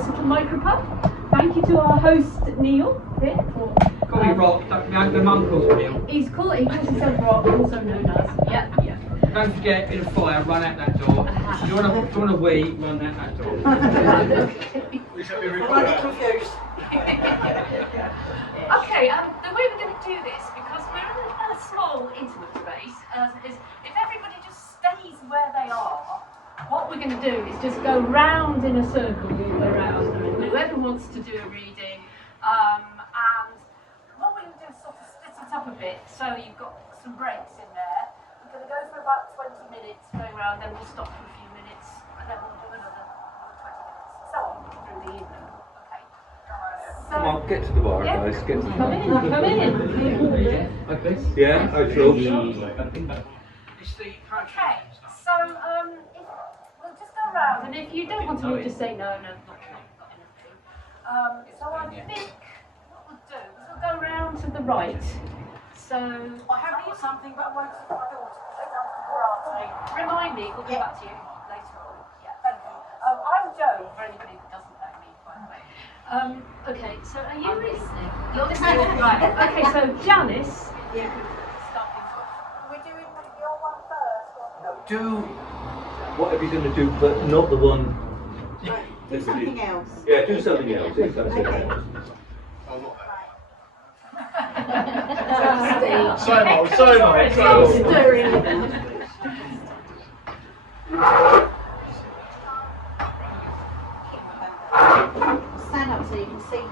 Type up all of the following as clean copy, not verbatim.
nice little micropub. Thank you to our host Neil here. Call me Rock. The mum calls me Neil. He calls himself Rock, also known as. Yeah. Don't forget, in a fire, run out that door. If you want to wee, run out that door. We should be recording. Confused. Okay, the way we're going to do this, because we're in a small, intimate space, is if everybody just stays where they are, what we're going to do is just go round in a circle around them, and whoever wants to do a reading, and what we're going to do is sort of split it up a bit, so you've got some breaks in there. We're going to go for about 20 minutes going around, then we'll stop for a few minutes, and then we'll do another 20 minutes, so on through the evening. Okay. Come on, get to the bar, guys. Get to the bar. Come in. Like this? Yeah, I trove. It's the Okay, so we'll just go around, and if you don't want to, we'll just say no, not anything. So I think what we'll do is we'll go round to the right. So I have got something, but I'm waiting for my daughter because she comes to karate. remind me, we'll come back to you later on. Yeah, thank you. I'm Jo, for anybody that doesn't know me, by the way. Okay, so are you listening? You're listening, right? Okay, so Janice. Yeah. Starting. We're doing your one first. Or? Do whatever you're going to do, but not the one. Right, do something else. Yeah, do something else. If that's Okay. it. So stirring. Stand up so you can see me.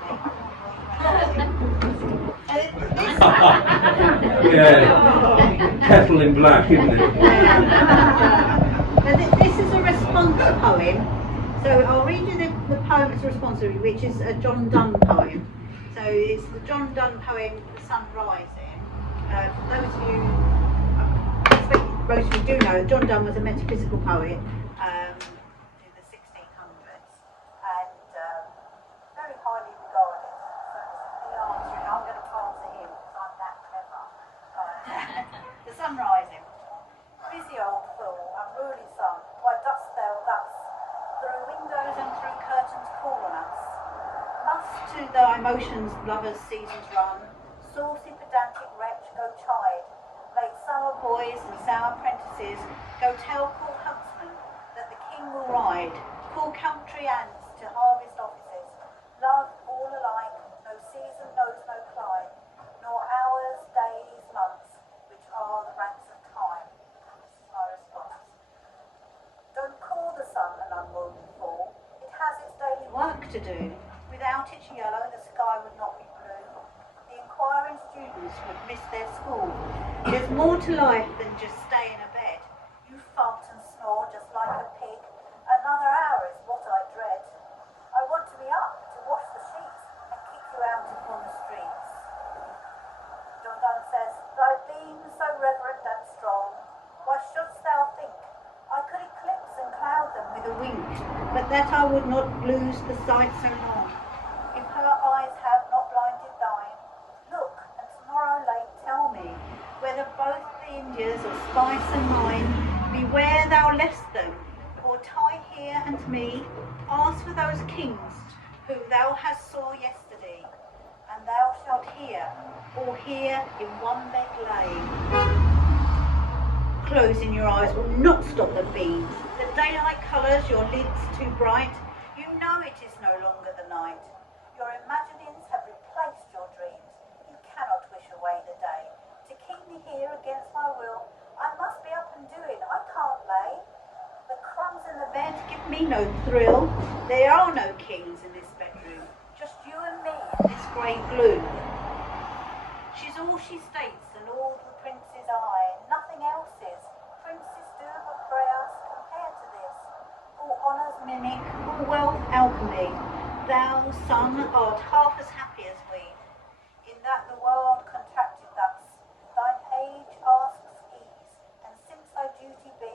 Yeah. Kettle in black, isn't it? This is a response poem. So I'll read you the poem as a response, which is a John Donne poem. So it's the John Donne poem, The Sun Rising. For those of you, I expect most of you do know, John Donne was a metaphysical poet in the 1600s and very highly regarded. So the answer, and I'm going to answer him because I'm that clever. The Sun Rising. Busy old fool, unruly sun, why dost thou thus through windows and through curtains call on us? Must to thy motions lovers' seasons run? Saucy pedantic wretch, go chide. Late summer boys and sour apprentices, go tell cool huntsmen that the king will ride. Cool country ants to harvest offices. Love all alike, no season knows no clime, nor hours, days, months, which are the ranks of time. This is my response. Don't call the sun an unwoven fool. It has its daily work to do. Without its yellow, the sky would not be blue. The inquiring students would miss their school. There's more to life than just stay in a bed. You fart and snore just like a pig. Another hour is what I dread. I want to be up to wash the sheets and kick you out upon the streets. John Donne says, thy beam so reverent and strong, why shouldst thou think I could eclipse and cloud them with a wink, but that I would not lose the sight so long? If her eyes have not blinded thine, look, and tomorrow late tell me, whether both the Indias of spice and mine, beware thou lest them, or tie here and me, ask for those kings whom thou hast saw yesterday, and thou shalt hear, or hear in one bed lay. Closing your eyes will not stop the beams. The daylight colours your lids too bright. You know it is no longer the night. Your imaginings have replaced your dreams. You cannot wish away the day. To keep me here against my will, I must be up and doing. I can't lay. The crumbs in the bed give me no thrill. There are no kings in this bedroom. Just you and me in this grey gloom. She's all she states and all the prince's eye. Nothing else is. Princes do but pray us compared to this. All honours mimic, all wealth alchemy. Thou, son, art half as happy as we, in that the world contracted thus. Thine age asks ease, and since thy duty be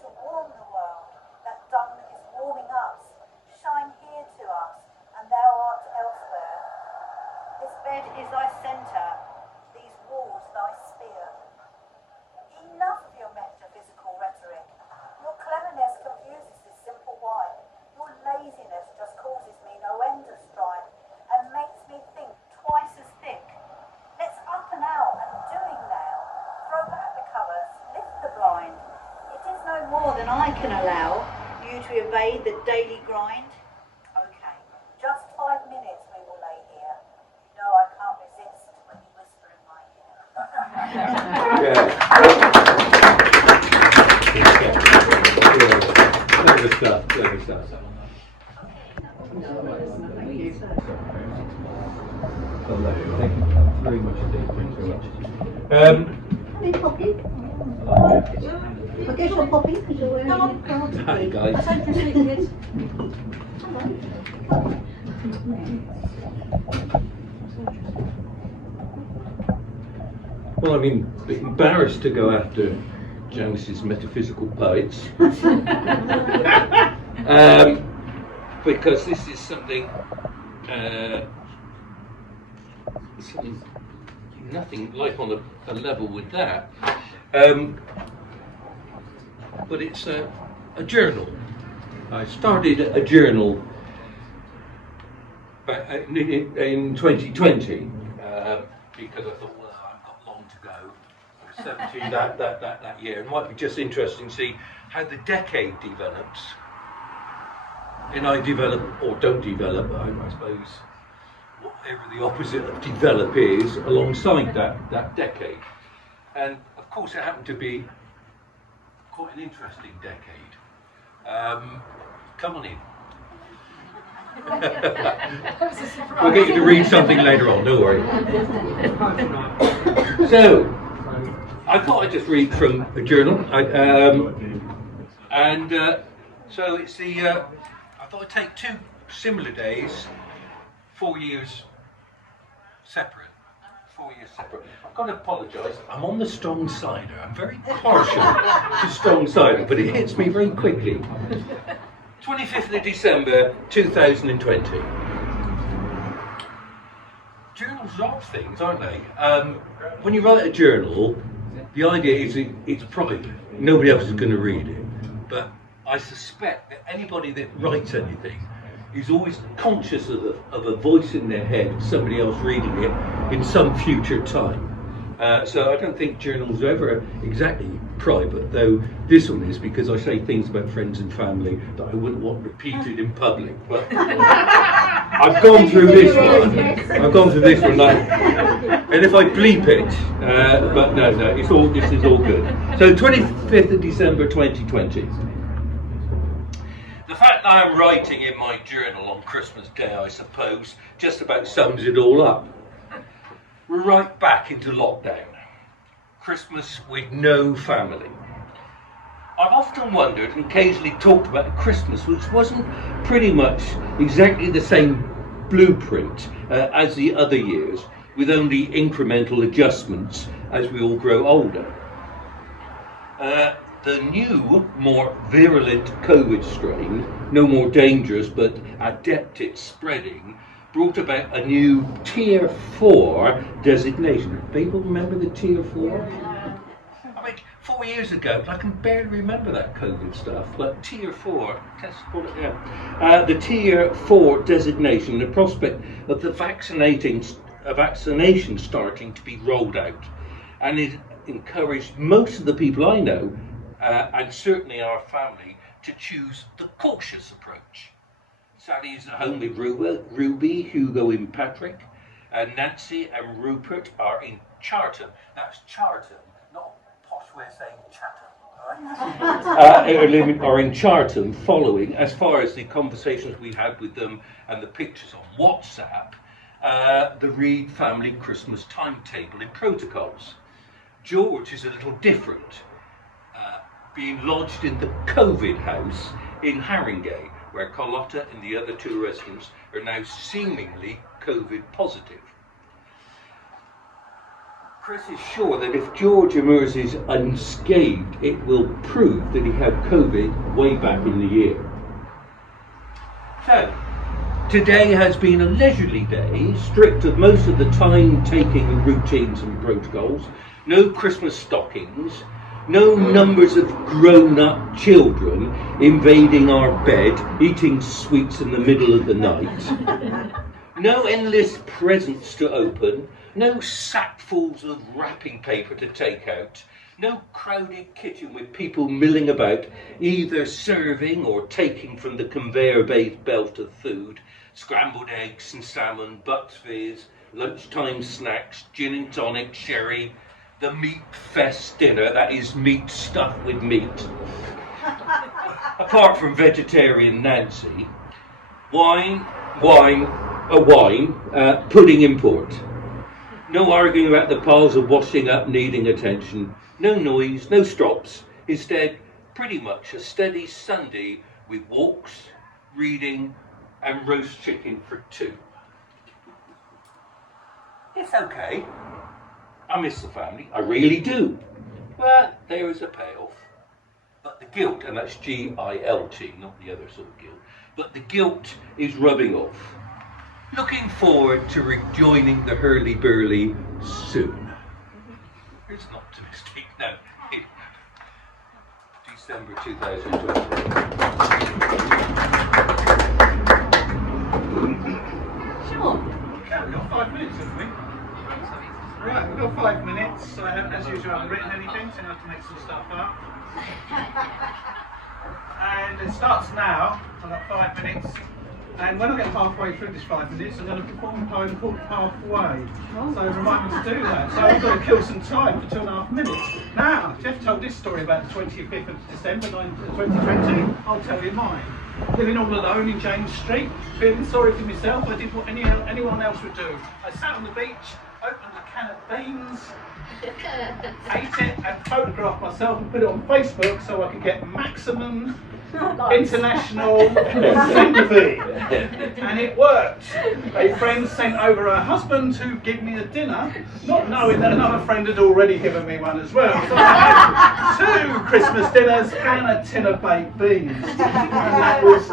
to warm the world, that done is warming us, shine here to us, and thou art elsewhere. This bed is thy centre, these walls thy spear. Enough of your metaphysical rhetoric. Your cleverness confuses this simple wife. Your laziness just causes me can allow you to evade the daily grind. Okay, just 5 minutes we will lay here. No, I can't resist when you whisper in my Yeah. Clever stuff, clever stuff. Thank you very much indeed. Thanks very much. Any poppy? I guess you're poppy because you're wearing your Hi guys. That's interesting, kids. Well, I'm a bit embarrassed to go after Janice's metaphysical poets. Because this is something nothing like on a level with that. But it's a journal. I started a journal in 2020 because I thought, well, I've got long to go. I was 17 that year. It might be just interesting to see how the decade develops. And I develop or don't develop, I suppose, whatever the opposite of develop is, alongside that decade. And of course it happened to be quite an interesting decade. Come on in. We'll get you to read something later on, don't worry. So, I thought I'd just read from a journal. So it's the, I thought I'd take 2 similar days, 4 years separate. 4 years separate. I've got to apologise, I'm on the strong cider. I'm very partial to strong cider, but it hits me very quickly. 25th of December 2020. Journals are odd things, aren't they? When you write a journal, the idea is it's private. Nobody else is going to read it. But I suspect that anybody that writes anything is always conscious of a voice in their head, somebody else reading it in some future time. So I don't think journals are ever exactly private, though this one is, because I say things about friends and family that I wouldn't want repeated in public. But I've gone through this one. And if I bleep it, but no, it's all. This is all good. So 25th of December 2020. The fact that I'm writing in my journal on Christmas Day, I suppose, just about sums it all up. We're right back into lockdown. Christmas with no family. I've often wondered and occasionally talked about a Christmas which wasn't pretty much exactly the same blueprint as the other years, with only incremental adjustments as we all grow older. The new, more virulent COVID strain, no more dangerous but adept at spreading, brought about a new Tier 4 designation. People remember the Tier 4? I mean, 4 years ago, I can barely remember that COVID stuff, but Tier 4, let's call it now. The Tier 4 designation, the prospect of the vaccination starting to be rolled out, and it encouraged most of the people I know, and certainly our family, to choose the cautious approach. Sally is at home with Ruby, Hugo and Patrick, and Nancy and Rupert are in Charlton. That's Charlton, not a posh way of saying Chatham. Are in Charlton, following, as far as the conversations we had with them and the pictures on WhatsApp, the Reed family Christmas timetable and protocols. George is a little different, being lodged in the COVID house in Haringey, where Carlotta and the other 2 residents are now seemingly COVID positive. Chris is sure that if George emerges unscathed, it will prove that he had COVID way back in the year. So, today has been a leisurely day, stripped of most of the time-taking routines and protocols, no Christmas stockings, no numbers of grown-up children invading our bed, eating sweets in the middle of the night. No endless presents to open, no sackfuls of wrapping paper to take out, No crowded kitchen with people milling about, either serving or taking from the conveyor belt of food, scrambled eggs and salmon, bucks fizz, lunchtime snacks, gin and tonic, sherry, the meat fest dinner, that is meat stuffed with meat. Apart from vegetarian Nancy, wine, pudding import. No arguing about the piles of washing up needing attention. No noise, no strops. Instead, pretty much a steady Sunday with walks, reading, and roast chicken for two. It's okay. I miss the family, I really do. But there is a payoff. But the guilt, and that's G-I-L-T, not the other sort of guilt, but the guilt is rubbing off. Looking forward to rejoining the hurly-burly soon. It's not optimistic, no. December 2020. Sure. Okay, we've got 5 minutes, haven't we? Right, we've got 5 minutes, so I haven't, as usual, I haven't written anything, so I have to make some stuff up. And it starts now. I've got 5 minutes. And when I get halfway through this 5 minutes, I'm going to perform a poem called Halfway. So remind me to do that. So I've got to kill some time for 2.5 minutes. Now, Jeff told this story about the 25th of December 2020. I'll tell you mine. Living all alone in James Street, feeling sorry for myself, I did what anyone else would do. I sat on the beach, opened a can of beans, ate it and photographed myself and put it on Facebook so I could get maximum international sympathy. And it worked. A friend sent over her husband to give me a dinner, not knowing that another friend had already given me one as well. So I had 2 Christmas dinners and a tin of baked beans. And that was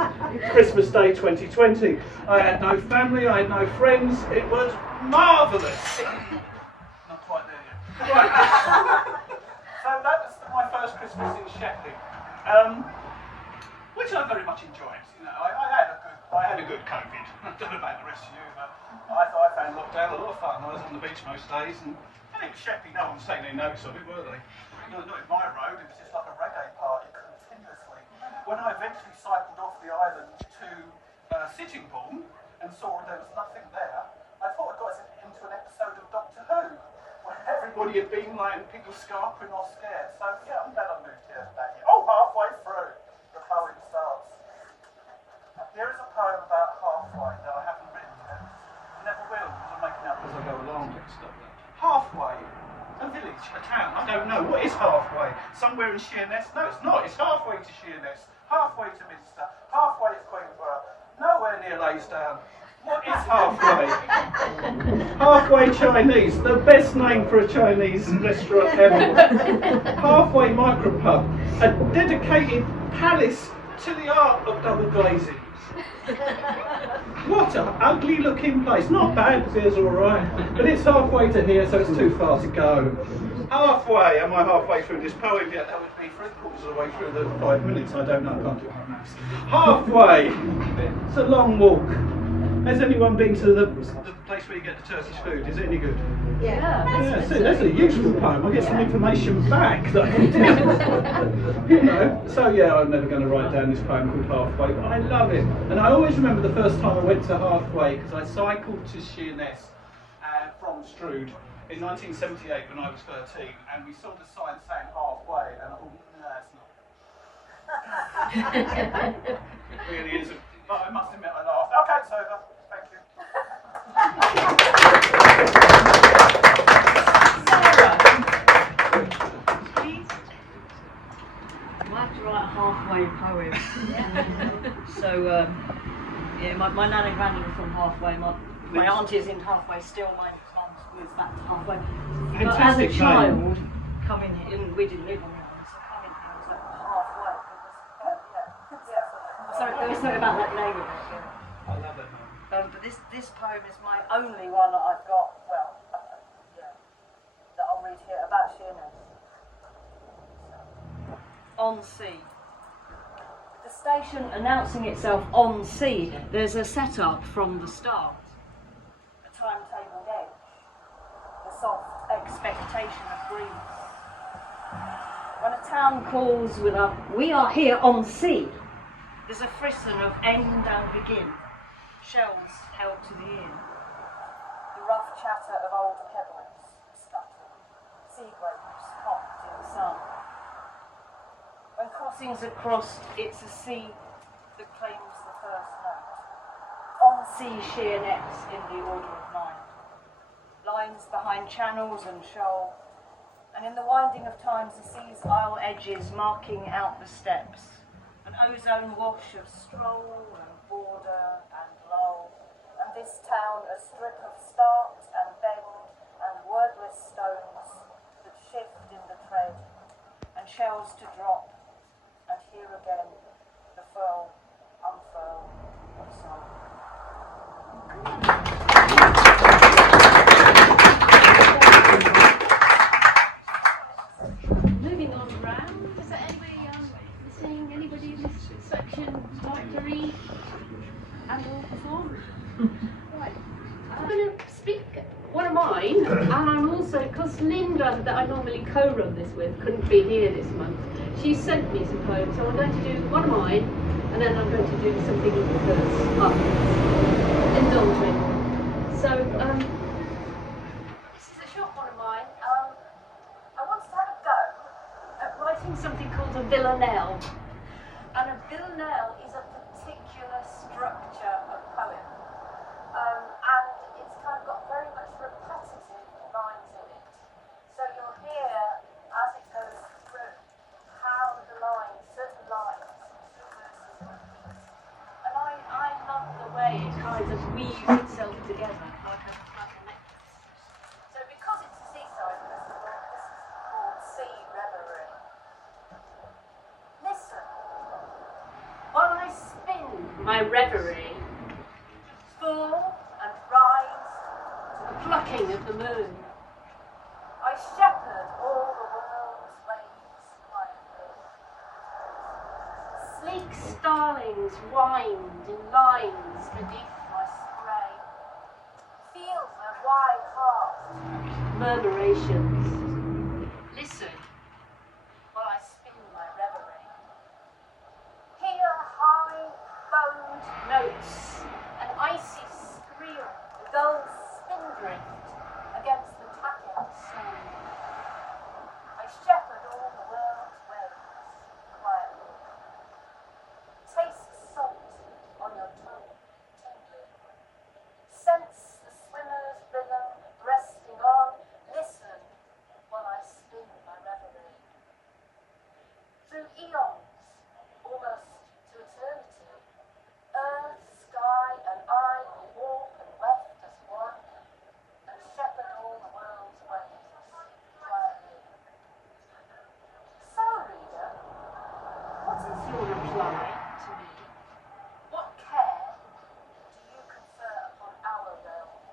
Christmas Day 2020. I had no family, I had no friends. It was marvellous. Not quite there yet. Right. So that was my first Christmas in Shepley. Which I very much enjoyed. You know, I had a good COVID. I don't know about the rest of you, but I found lockdown a lot of fun. I was on the beach most days, and I think Shepley, no one was taking any notice of it, were they? Not in my road. It was just like a reggae party continuously. When I eventually cycled off the island to Sittingbourne and saw there was nothing there, I thought I got into an episode of Doctor Who, where everybody had been like people scarping or scared. So yeah, I'm glad I moved here back here. Oh, halfway through. The poem starts. There is a poem about halfway that I haven't written yet. I never will, because I'm making up as I go along. Halfway. A village, a town, I don't know. What is halfway? Somewhere in Sheerness? No, it's not. It's halfway to Sheerness, halfway to Minster, halfway to Queenborough, nowhere near Laysdown. What is halfway? Halfway Chinese, the best name for a Chinese restaurant ever. Halfway Micropub, a dedicated palace to the art of double glazing. What an ugly looking place. Not bad, because it's alright, but it's halfway to here, so it's too far to go. Halfway, am I halfway through this poem yet? That would be 3/4 of the way through the 5 minutes. I don't know, I can't do my maths. Halfway, it's a long walk. Has anyone been to the place where you get the Turkish food? Is it any good? Yeah. See, that's a useful poem. I get some information back that I can tell. You know. So yeah, I'm never going to write down this poem called Halfway, but I love it. And I always remember the first time I went to Halfway, because I cycled to Sheerness from Strood in 1978 when I was 13, and we saw the sign saying halfway, and I thought, no, it's not. It really isn't. But I must admit I laughed. Okay, it's over. Thank you. I like to write a halfway poem. So, yeah, my nan and granny were from halfway. My auntie's in halfway still. My mum's moved back to halfway. But as a child, coming here, and we didn't live on the island, so coming here was like halfway. So there was something about that name. I love that man. But this poem is my only one that I've got, that I'll read here about Sheerness. On sea. The station announcing itself on sea, there's a setup from the start. A timetabled edge. The soft expectation of breeze. When a town calls with a "We are here on sea," there's a frisson of end and begin, shells held to the ear. The rough chatter of old pebbles scuttling, sea grapes popped in the sun. When crossings are crossed, it's a sea that claims the first note. On sea sheer nets in the order of nine. Lines behind channels and shoal, and in the winding of times the sea's isle edges marking out the steps. An ozone wash of stroll and border and lull, and this town a strip of start and bend and wordless stones that shift in the tread, and shells to drop, and here again the furl, unfurl of soul. Moving on around, is there anybody listening? Anybody in this section like to read and or perform? Right. I'm going to speak one of mine, and I'm also, because Linda, that I normally co-run this with, couldn't be here this month. She sent me some poems, so I'm going to do one of mine, and then I'm going to do something in the first afterwards. Indulge me. So, this is a short one of mine. I wanted to have a go at writing something called a villanelle. And a villanelle is a particular structure of poem. And it's kind of got very much repetitive lines in it. So you'll hear, as it goes through, how the lines, certain lines, certain verses repeat. And I love the way it kind of weaves itself together like a necklace. So because it's a seaside festival, this is called Sea Reverie. Listen, while I spin my reverie, fall and rise to the plucking of the moon. I shepherd all the world's waves quietly. Sleek starlings wind in lines beneath my spray. Feel my wide heart murmurations. Listen while I spin my reverie. Hear high-boned notes, an icy scream, the gull's spindrift against the tacking sand. I shepherd all the world's waves quietly. Taste salt on your tongue, tingling. Sense the swimmer's rhythm resting on. Listen while I spin my reverie. Through eons, almost to eternity, earth, sky, and I will walk and weft as one, and shepherd all the world's waves quietly. So, reader, what is your reply to me? What care do you confer upon our realm?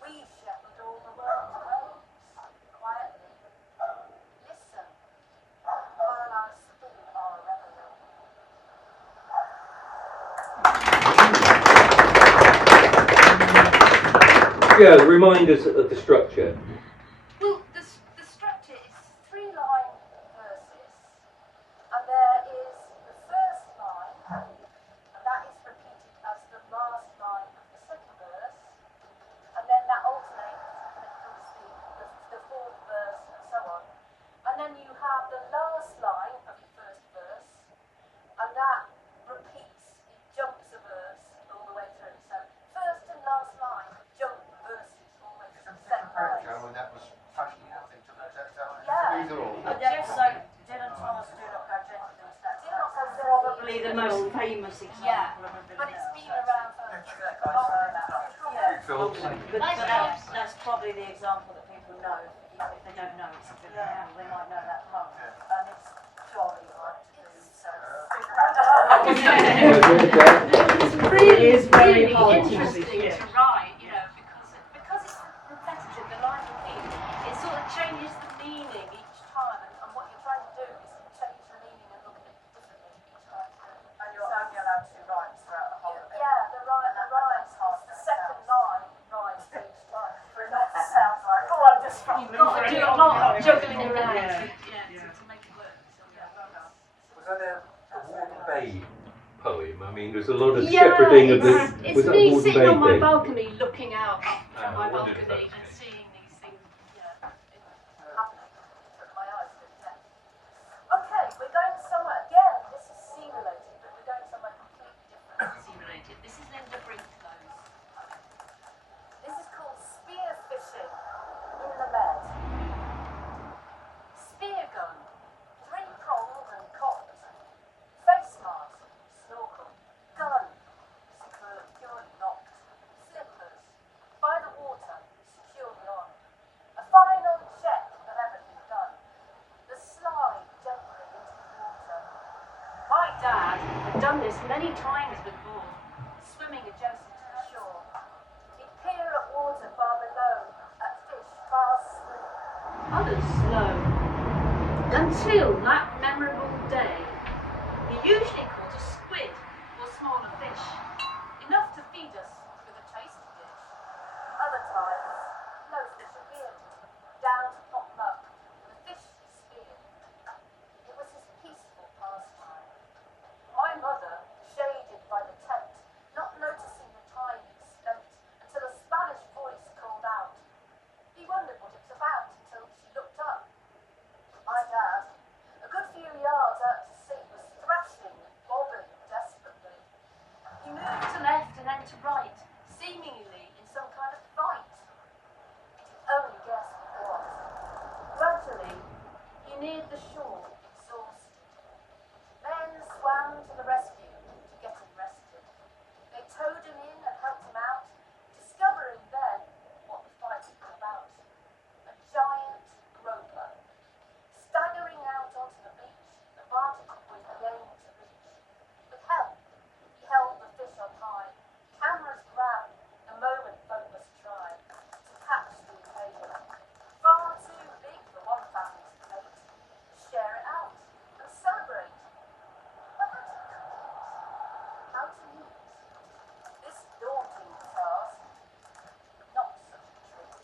We shepherd all the world's waves quietly. Listen while I spin our reverie. Yeah, remind us of the structure. Well, the structure is 3-line verses, and there is the first line, and that is repeated as the last line of the second verse, and then that alternates, and then comes the fourth verse, and so on. And then you have the last line of the first verse, and that repeats, it jumps a verse all the way through. So first and last line jump verses all the way through the second line. And that was fashioning, I think, to that. Yeah. Either or. Just so Dylan Thomas Do Not Go Gently, that's probably the most famous example Yeah, of a but it's villanelle. been around for Yeah. Phil. But that's probably the example that people know. Even if they don't know it's a villanelle, they might know that poem. And it's jolly hard to do, so It's really, It is very really hard to interesting do, to write, you know, because it's repetitive, the line repeats, it sort of changes the meaning each time, and what you're trying to do is change the meaning and look at it differently each time. And you're only allowed to do rhymes throughout the whole of it. Yeah, the rhymes, the second line rhymes to each line. That sounds like, oh, I'm just you've got to do a lot of juggling around to make it work. So, Was that a Warden Bay poem? I mean, there's a lot of shepherding of the. It's me sitting on my balcony looking out from my balcony and seeing these things. Okay, we're going somewhere again. This is sea related, but we're going somewhere completely different. Sea related. This is Linda Brinklows. This is called spear fishing in the med. Spear gun, 3-pronged and cocked. Face mask, snorkel, gun, securely locked. Slippers, by the water, securely on. A final check of everything done. The slide gently into the water. My dad had done this many times before, swimming adjacent to the shore. He'd peer at water far below, at fish fast swimming. Others slow. Until that memorable day, he usually caught a squid or smaller fish, enough to feed us with a tasty dish. Other times, no fish appeared, down to pot muck, the fish he speared. It was his peaceful pastime. My mother, shaded by the tent, not noticing the time he spent, until a Spanish voice called out. He wondered what it was about until she looked up. My dad, a good few yards out to sea, was thrashing and bobbing desperately. He moved to left and then to right, seemingly in some kind of fight. He could only guess with what. Gradually, he neared the shore, exhausted. Men swam to the rescue to get him rested. They towed him in and helped him out, discovering then what the fight was all about. A giant groper. Staggering out onto the beach, the vantage point he aimed to reach. With help, he held the fish on high. Cameras grabbed, the moment folk must try to catch the occasion. Far too big for one family to take. Share it out and celebrate. But how to cook it? How to eat? This daunting task, not such a treat.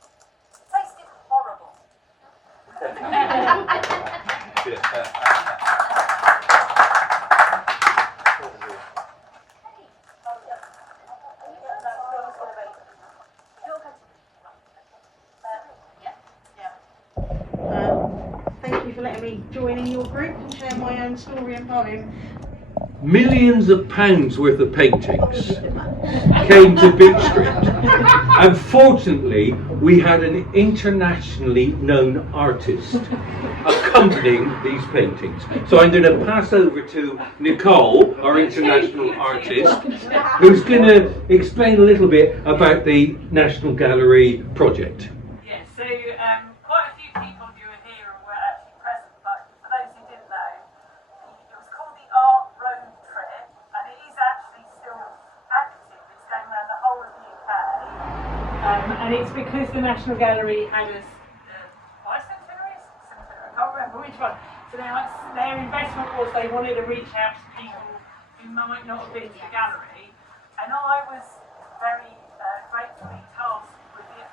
Tasted horrible. Thank you for letting me join in your group and share my own story and poem. Millions of pounds worth of paintings came to Beach Street. Unfortunately, we had an internationally known artist accompanying these paintings. So I'm going to pass over to Nicole, our international artist, who's going to explain a little bit about the National Gallery project. Yes, so quite a few people who are here were actually present, but for those who didn't know, it was called the Art Road Trip, and it is actually still active. It's going around the whole of the UK, and it's because the National Gallery had a bicentenary, I can't remember which one. So their investment was they wanted to reach out to people who might not have been to the gallery, and I was very gratefully tasked with the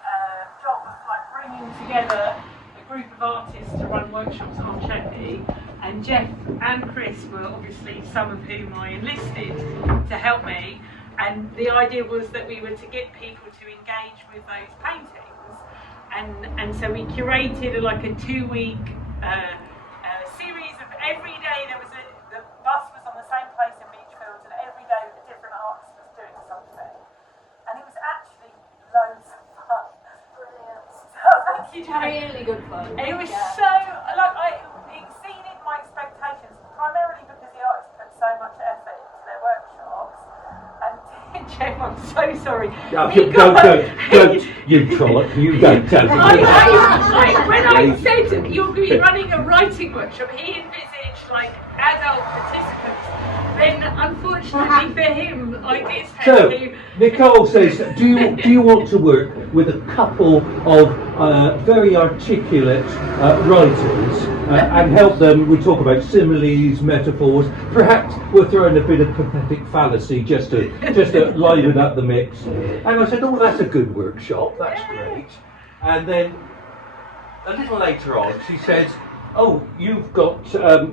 job of bringing together a group of artists to run workshops on Sheppey, and Jeff and Chris were obviously some of whom I enlisted to help me, and the idea was that we were to get people to engage with those paintings, and so we curated a 2-week series of every day the bus was on the same place in Beachfields, and every day a different artist was doing something, and it was actually loads of fun. Brilliant. So thank you, Jane. Really good fun. It was so, I exceeded my expectations, primarily because the artists put so much effort into their workshops. And Jeff, I'm so sorry. Don't, you trollop, you don't tell me. When I said you're going to be running a writing workshop, he envisaged adult participants. Then, unfortunately for him, I did have So, to. Nicole says, do you want to work with a couple of very articulate writers and help them? We talk about similes, metaphors. Perhaps we'll throw in a bit of pathetic fallacy just to liven up the mix. And I said, oh, that's a good workshop. That's great. And then a little later on, she says, "Oh, you've got a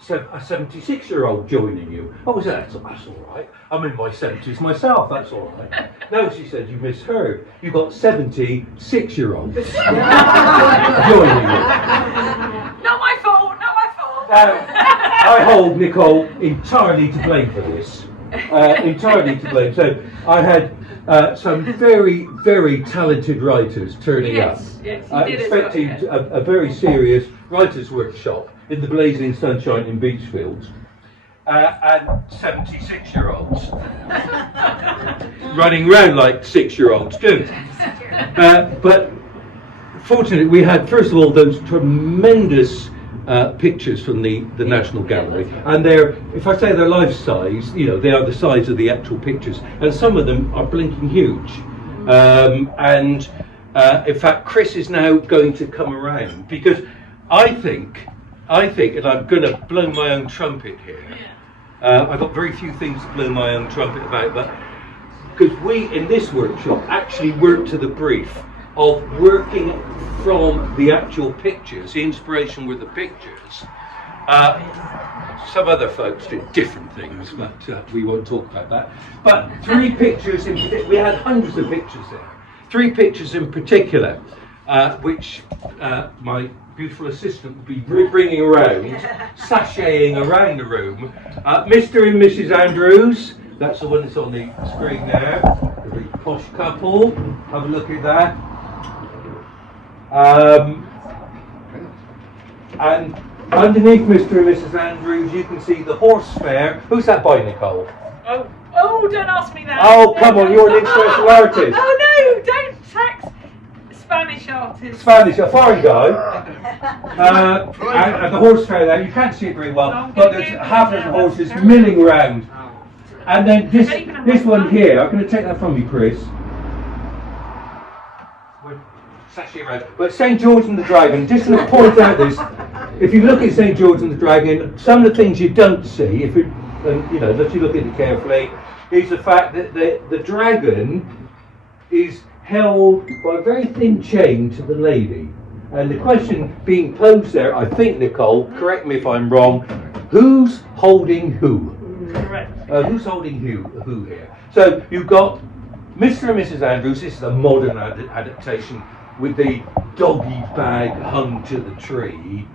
76-year-old joining you." Oh, was that? That's all right. I'm in my 70s myself. That's all right. No, she said, you misheard. You've got 76-year-olds joining you. Not my fault, not my fault. I hold Nicole entirely to blame for this. Entirely to blame. So I had some very, very talented writers turning up. Yes, you did expecting as well, a very serious writers' workshop in the blazing sunshine in Beachfields. And 76-year-olds running around like 6-year-olds do. But fortunately, we had, first of all, those tremendous pictures from the National Gallery, and they're, if I say they're life size, you know, they are the size of the actual pictures, and some of them are blinking huge. In fact, Chris is now going to come around, because I think, and I'm going to blow my own trumpet here. I've got very few things to blow my own trumpet about, but because we in this workshop actually worked to the brief of working from the actual pictures. The inspiration were the pictures. Some other folks did different things, but we won't talk about that. But 3 pictures in particular, we had hundreds of pictures there. 3 pictures in particular, which my beautiful assistant will be bringing around, sashaying around the room. Mr. and Mrs. Andrews, that's the one that's on the screen there. A very posh couple. Have a look at that. And underneath Mr. and Mrs. Andrews, you can see the horse fair. Who's that by, Nicole? Oh, don't ask me that. Oh, come on, you're an international artist. Oh no, don't tax Spanish artists. Spanish, a foreign guy. And the horse fair there, you can't see it very well, but there's half of the horses milling around. And then this one here, I'm going to take that from you, Chris. But St. George and the Dragon, just to point out this, if you look at St. George and the Dragon, some of the things you don't see, if you know, unless you look at it carefully, is the fact that the dragon is held by a very thin chain to the lady. And the question being posed there, I think, Nicole, correct me if I'm wrong, who's holding who? Correct. Who's holding who here? So you've got Mr. and Mrs. Andrews. This is a modern adaptation with the doggy bag hung to the tree,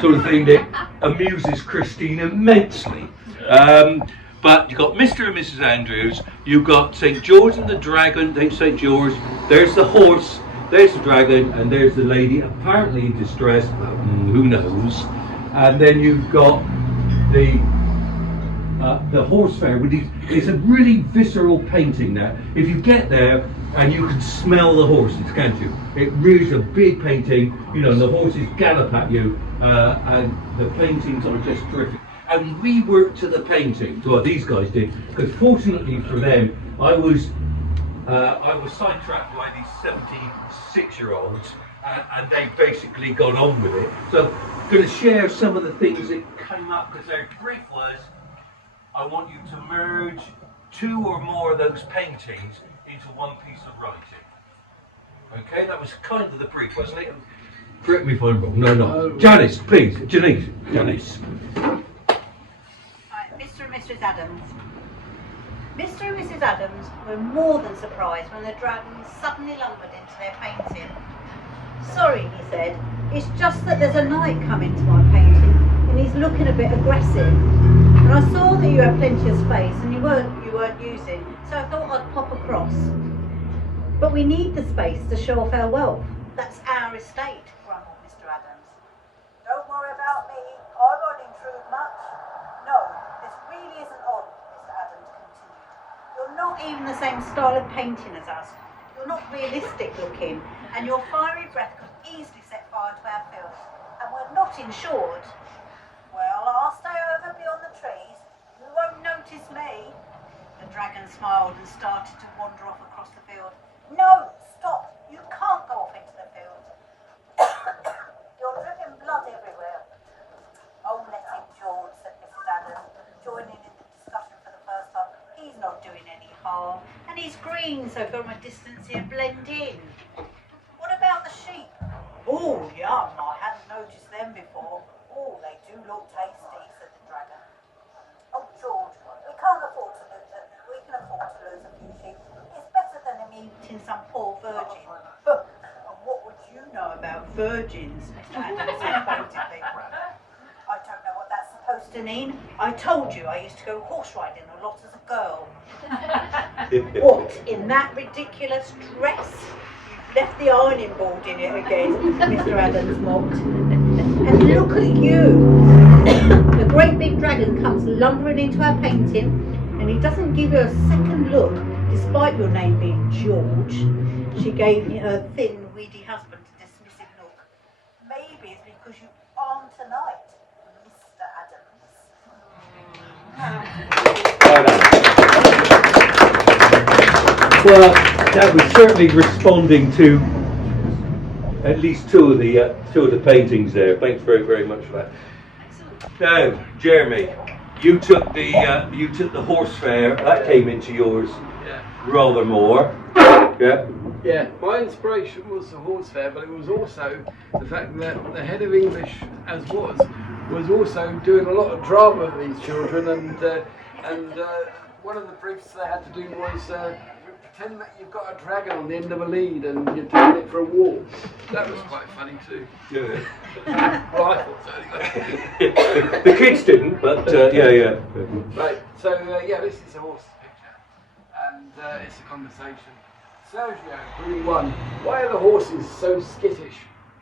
sort of thing that amuses Christine immensely. But you've got Mr. and Mrs. Andrews, you've got St. George and the Dragon, St. George, there's the horse, there's the dragon, and there's the lady, apparently in distress, who knows. And then you've got the horse fair, with it's a really visceral painting there. If you get there, and you can smell the horses, can't you? It really is a big painting, you know, and the horses gallop at you, and the paintings are just terrific. And we worked to the paintings, well, these guys did, because fortunately for them, I was sidetracked by these 76-year-olds, and they basically got on with it. So I'm going to share some of the things that came up, because their brief was, I want you to merge 2 or more of those paintings into one piece of writing. Okay, that was kind of the brief, wasn't it? Correct me if I'm wrong. No. Janice, please. Janice. Right, Mr. and Mrs. Adams. Mr. and Mrs. Adams were more than surprised when the dragon suddenly lumbered into their painting. Sorry, he said, it's just that there's a knight coming to my painting and he's looking a bit aggressive. And I saw that you had plenty of space and you weren't using, so I thought I'd pop across. But we need the space to show off our wealth. That's our estate, grumbled Mr. Adams. Don't worry about me, I won't intrude much. No, this really isn't on, Mr. Adams continued. You're not even the same style of painting as us. You're not realistic looking, and your fiery breath could easily set fire to our fields. And we're not insured. Well, I'll stay over beyond the trees. You won't notice me. The dragon smiled and started to wander off across the field. No, stop. You can't go off into the field. You're dripping blood everywhere. Oh, let him, George, said Mrs. Adams, joining in the discussion for the first time. He's not doing any harm, and he's green, so from a distance he'll blend in. What about the sheep? noticed them before. Oh, they do look tasty, said the dragon. Oh, George, we can't afford to lose. We can afford to lose a few sheep. It's better than them eating some poor virgin. And what would you know about virgins, Mr. Adams said pointedly. I don't know what that's supposed to mean. I told you I used to go horse riding a lot as a girl. What, in that ridiculous dress? You've left the ironing board in it again, Mr. Adams mocked. And look at you! The great big dragon comes lumbering into our painting, and he doesn't give you a second look, despite your name being George. She gave her thin, weedy husband a dismissive look. Maybe it's because you aren't a knight, Mr. Adams. Well, that was certainly responding to at least two of the paintings there. Thanks very, very much for that. Now, Jeremy, you took the horse fair. That came into yours rather more. Yeah. Yeah, my inspiration was the horse fair, but it was also the fact that the head of English, as was also doing a lot of drama with these children, and one of the briefs they had to do was pretend that you've got a dragon on the end of a lead and you're taking it for a walk. That was quite funny too. Yeah. Well, I thought so anyway. The kids didn't, but yeah. Right, so yeah, this is a horse picture, and it's a conversation. Sergio, groom 1, why are the horses so skittish?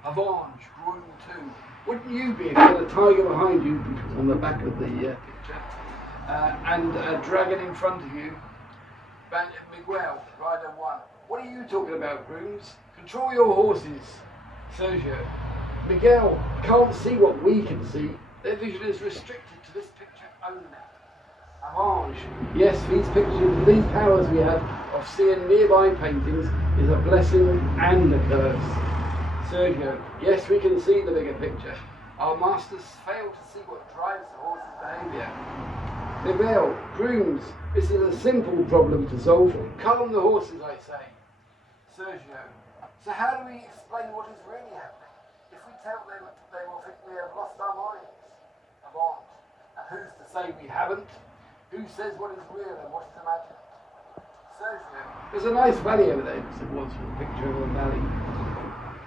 Avange, groom 2. Wouldn't you be if you had a tiger behind you on the back of the picture, and a dragon in front of you? Miguel, rider 1. What are you talking about, grooms? Control your horses. Sergio, Miguel can't see what we can see. Their vision is restricted to this picture only. Avange, yes, these pictures, these powers we have of seeing nearby paintings is a blessing and a curse. Sergio, yes, we can see the bigger picture. Our masters fail to see what drives the horse's behaviour. Miguel, grooms, this is a simple problem to solve. Calm the horses, I say. Sergio, so how do we explain what is really happening? If we tell them, they will think we have lost our minds. Avange, and who's to say we haven't? Who says what is real and what is imagined? Sergio, there's a nice valley over there, because it was a picture of a valley.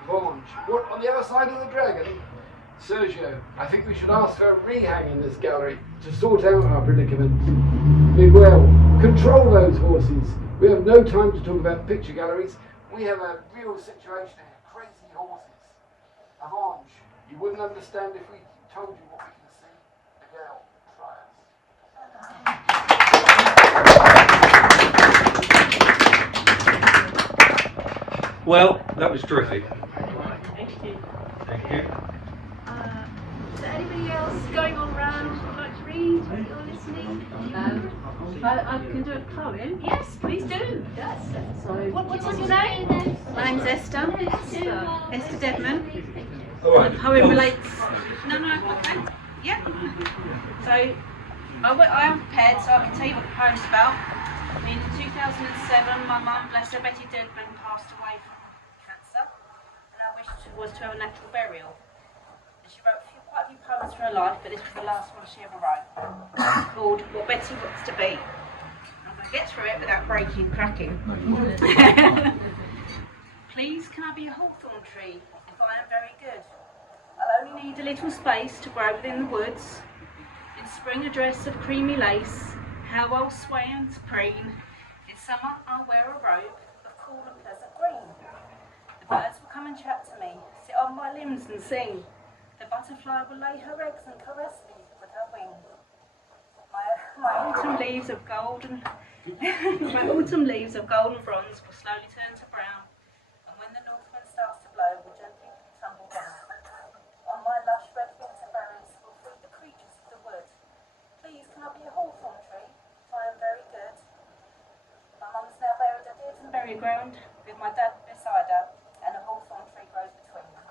Avange, what, on the other side of the dragon? Sergio, I think we should ask for a rehang in this gallery to sort out our predicament. Miguel, control those horses. We have no time to talk about picture galleries. We have a real situation here, crazy horses. Avange, you wouldn't understand if we told you what we can see. Miguel, try us. Well, that was terrific. Thank you. Thank you. Is there anybody else going on round who'd like to read? You're listening? I can do a poem. Yes, please do. Yes. So, what's your name? My name's Esther. Esther Deadman. All right. The poem relates. No, okay. Yeah. So, I am prepared, so I can tell you what the poem's about. In 2007, my mum, bless her, Betty Deadman, passed away from cancer, and our wish was to have a natural burial. And she wrote quite a few poems for her life, but this was the last one she ever wrote. It's called What Betty Wants to Be. I'm going to get through it without breaking, cracking. Please, can I be a hawthorn tree if I am very good? I'll only need a little space to grow within the woods. In spring, a dress of creamy lace, how I'll sway and preen. In summer, I'll wear a robe of cool and pleasant green. The birds will come and chat to me, sit on my limbs and sing. The butterfly will lay her eggs and caress me with her wings. My autumn leaves of gold and my autumn leaves of gold and bronze will slowly turn to brown, and when the north wind starts to blow, will gently tumble down. On my lush red winter berries will feed the creatures of the wood. Please, can I be a hawthorn tree? I am very good. My mum's now buried at Dearden Bury Ground with my dad beside her, and a hawthorn tree grows between them.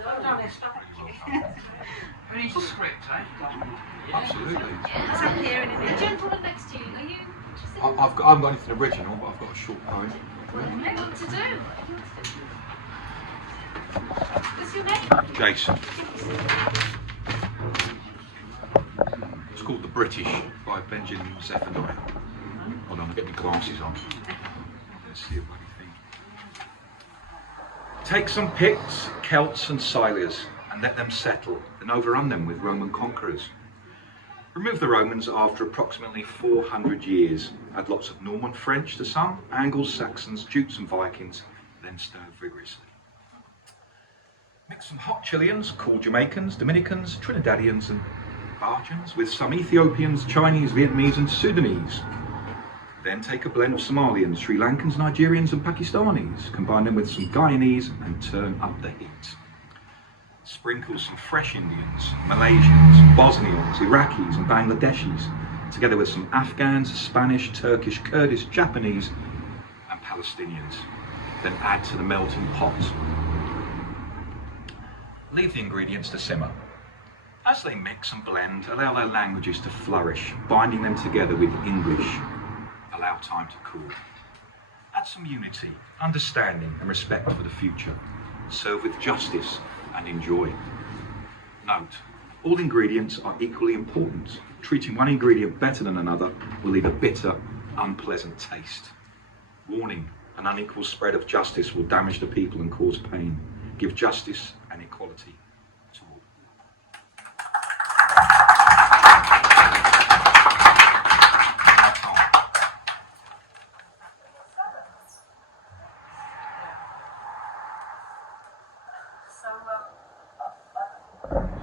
Well done, Esther. We need a script, eh? Absolutely. It's up here and in The here. gentleman next to you, are you interested? I haven't got anything original, but I've got a short poem. What to do? What's your name? Jason. It's called The British by Benjamin Zephaniah. Hold on, I'll get my glasses on. Let's see what you think. Take some Picts, Celts and Silures and let them settle, then overrun them with Roman conquerors. Remove the Romans after approximately 400 years. Add lots of Norman French to some, Angles, Saxons, Jutes and Vikings, then stir vigorously. Mix some hot Chileans, cool Jamaicans, Dominicans, Trinidadians and Bajans with some Ethiopians, Chinese, Vietnamese and Sudanese. Then take a blend of Somalians, Sri Lankans, Nigerians and Pakistanis. Combine them with some Guyanese and turn up the heat. Sprinkle some fresh Indians, Malaysians, Bosnians, Iraqis and Bangladeshis, together with some Afghans, Spanish, Turkish, Kurdish, Japanese and Palestinians. Then add to the melting pot. Leave the ingredients to simmer. As they mix and blend, allow their languages to flourish, binding them together with English. Allow time to cool. Add some unity, understanding and respect for the future. Serve with justice and enjoy. Note, all ingredients are equally important. Treating one ingredient better than another will leave a bitter, unpleasant taste. Warning, an unequal spread of justice will damage the people and cause pain. Give justice and equality to all.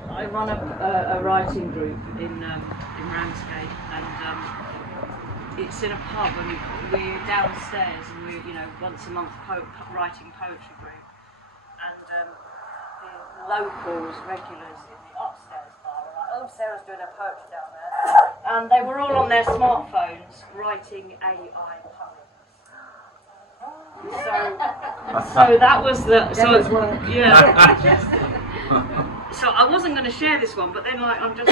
I run a writing group in Ramsgate, and it's in a pub, and we're downstairs, and we're once a month writing poetry group, and the locals, regulars in the upstairs bar are like, "Oh, Sarah's doing her poetry down there," and they were all on their smartphones writing AI poems. So that was the So I wasn't going to share this one, but then I'm just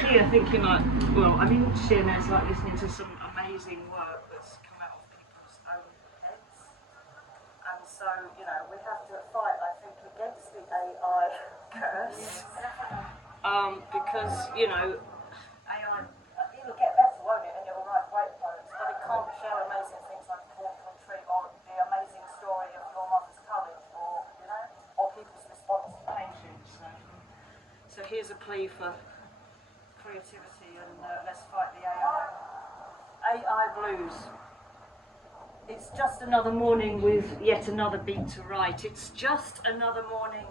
here thinking well, I'm in sheerness, listening to some amazing work that's come out of people's own heads, and so we have to fight, I think, against the AI curse, because AI, it'll get better, won't it? And it will write great poems, but it can't share amazing things like a portrait tree or the amazing story of your mother's courage, or people's response to painting. So here's a plea for creativity, and let's fight the AI. AI blues. It's just another morning with yet another beat to write. It's just another morning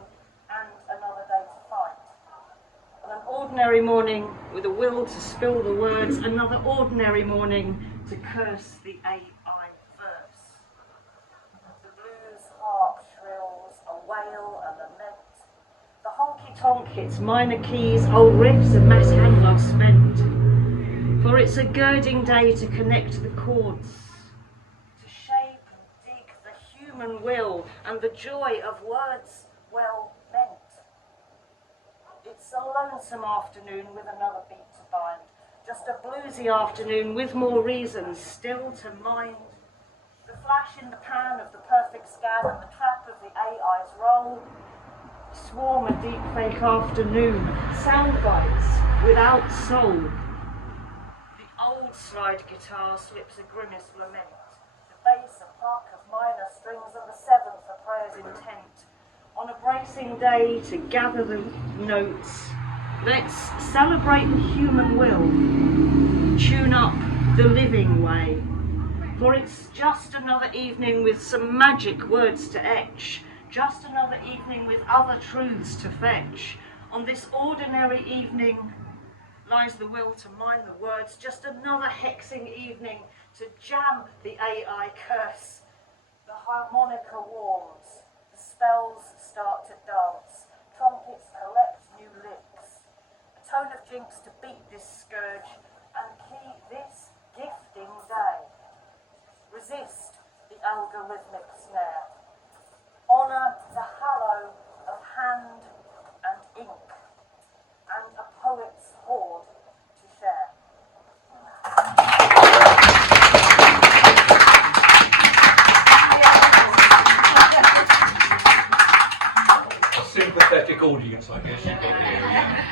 and another day to fight. An ordinary morning with a will to spill the words. Another ordinary morning to curse the AI verse. The blues harp shrills a wail and lament. The honky-tonk, its minor keys, old riffs and Matt Handler spent. For it's a girding day to connect the chords, to shape and dig the human will and the joy of words well meant. It's a lonesome afternoon with another beat to bind, just a bluesy afternoon with more reasons still to mind. The flash in the pan of the perfect scan and the trap of the AI's roll. Swarm a deep fake afternoon, sound bites without soul. The old slide guitar slips a grimace lament. The bass a pluck of minor strings and the seventh a prayer's intent. On a bracing day to gather the notes, let's celebrate the human will. Tune up the living way. For it's just another evening with some magic words to etch. Just another evening with other truths to fetch. On this ordinary evening lies the will to mine the words. Just another hexing evening to jam the AI curse. The harmonica warms. The spells start to dance. Trumpets collect new licks. A tone of jinx to beat this scourge and key this gifting day. Resist the algorithmic snare. Honour the hallow of hand and ink, and a poet's hoard to audience, I guess. You've got there,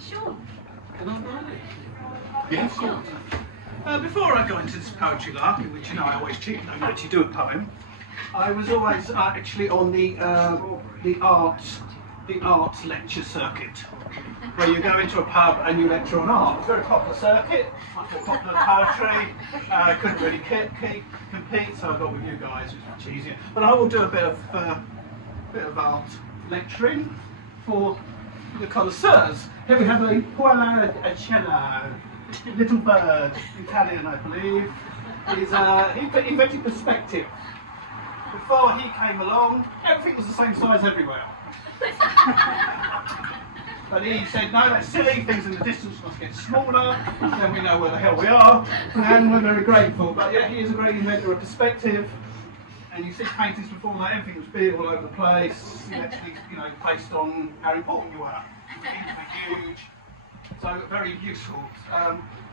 Sure. Can I buy it? yeah, of course. Before I go into this poetry lark, in which I always cheat and don't actually do a poem, I was always actually on the arts lecture circuit, where you go into a pub and you lecture on art. It's a very popular circuit, much more popular than poetry. Couldn't really compete, so I got with you guys. It was much easier. But I will do a bit of art lecturing for the connoisseurs. Here we have a cello. Little bird, Italian I believe. He invented perspective. Before he came along, everything was the same size everywhere. But he said, no, that's silly, things in the distance must get smaller, then we know where the hell we are, and we're very grateful. But yeah, he is a great inventor of perspective, and you see paintings before that, everything was big all over the place, actually, based on how important you are. Things were huge. So very useful.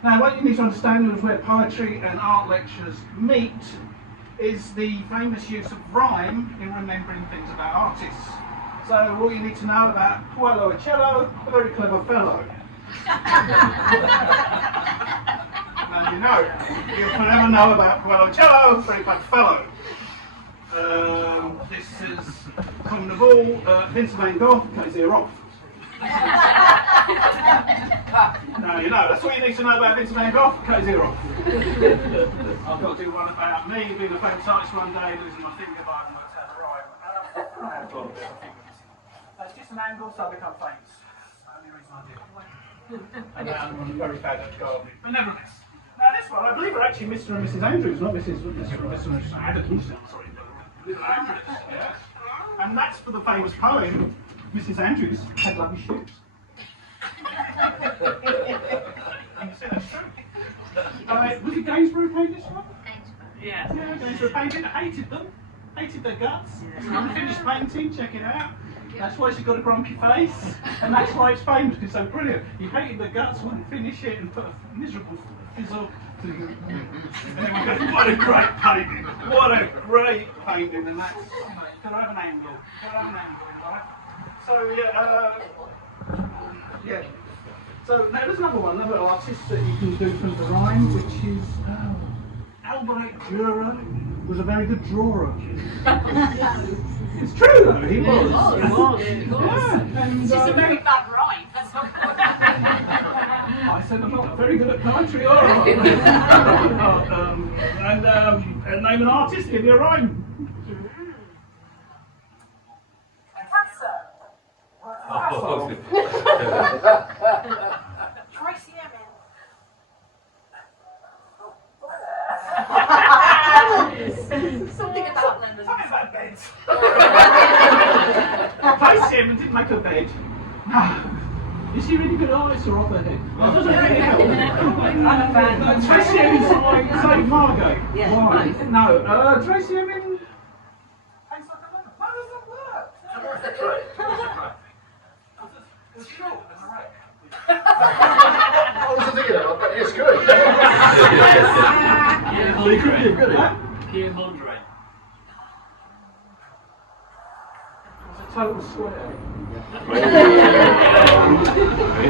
Now what you need to understand is where poetry and art lectures meet is the famous use of rhyme in remembering things about artists. So all you need to know about Puello Uccello, a very clever fellow. Now you know. You'll forever know about Puello Uccello, a very clever fellow. This is carnival, Vincent van Gogh, cut his ear off. Now you know, that's all you need to know about Vincent van Gogh, cut his ear off. I've got to do one about me being a famous artist one day, losing my finger, but I haven't worked out the rhyme. I have got a bit of a finger missing. That's just an angle, so I become famous. That's the only reason I did it. And I'm very bad at gardening. But nevertheless. Now this one, I believe are actually Mr. and Mrs. Andrews, not Mr. and Mrs. Adams, sorry, but little Andrews, yes. And that's for the famous poem, Mrs. Andrews had lovely shoes. You see, that's true. Was it Gainsborough who painted this one? Yeah. Yeah, Gainsborough painted it, hated them, hated their guts. Unfinished painting, check it out. That's why she's got a grumpy face, and that's why it's famous, because it's so brilliant. He hated the guts, wouldn't finish it, and put a miserable fizzle. What a great painting! What a great painting, and that's, you've got to have an angle. You've got to have an angle in life. So yeah. So now there's another artist that you can do from the rhyme, which is Albert Dürer was a very good drawer. It's true though, he was. Yeah, and, It's just a very bad rhyme, that's not good. I said I'm not very good at poetry, or and name an artist, give me a rhyme. Tracy Emin. Something about lemons. Something about beds. Tracy Emin didn't make a bed. Is she really good at ice or off her head? It doesn't really help. I'm a fan. Tracy Emin's like St. Margot. Yeah. Why? No, Tracy Emin tastes like a lemon. No, it doesn't work. It's short as a wreck. I was thinking of it, but it's good. You could be good at that. Pierre Mondre. It's a total square.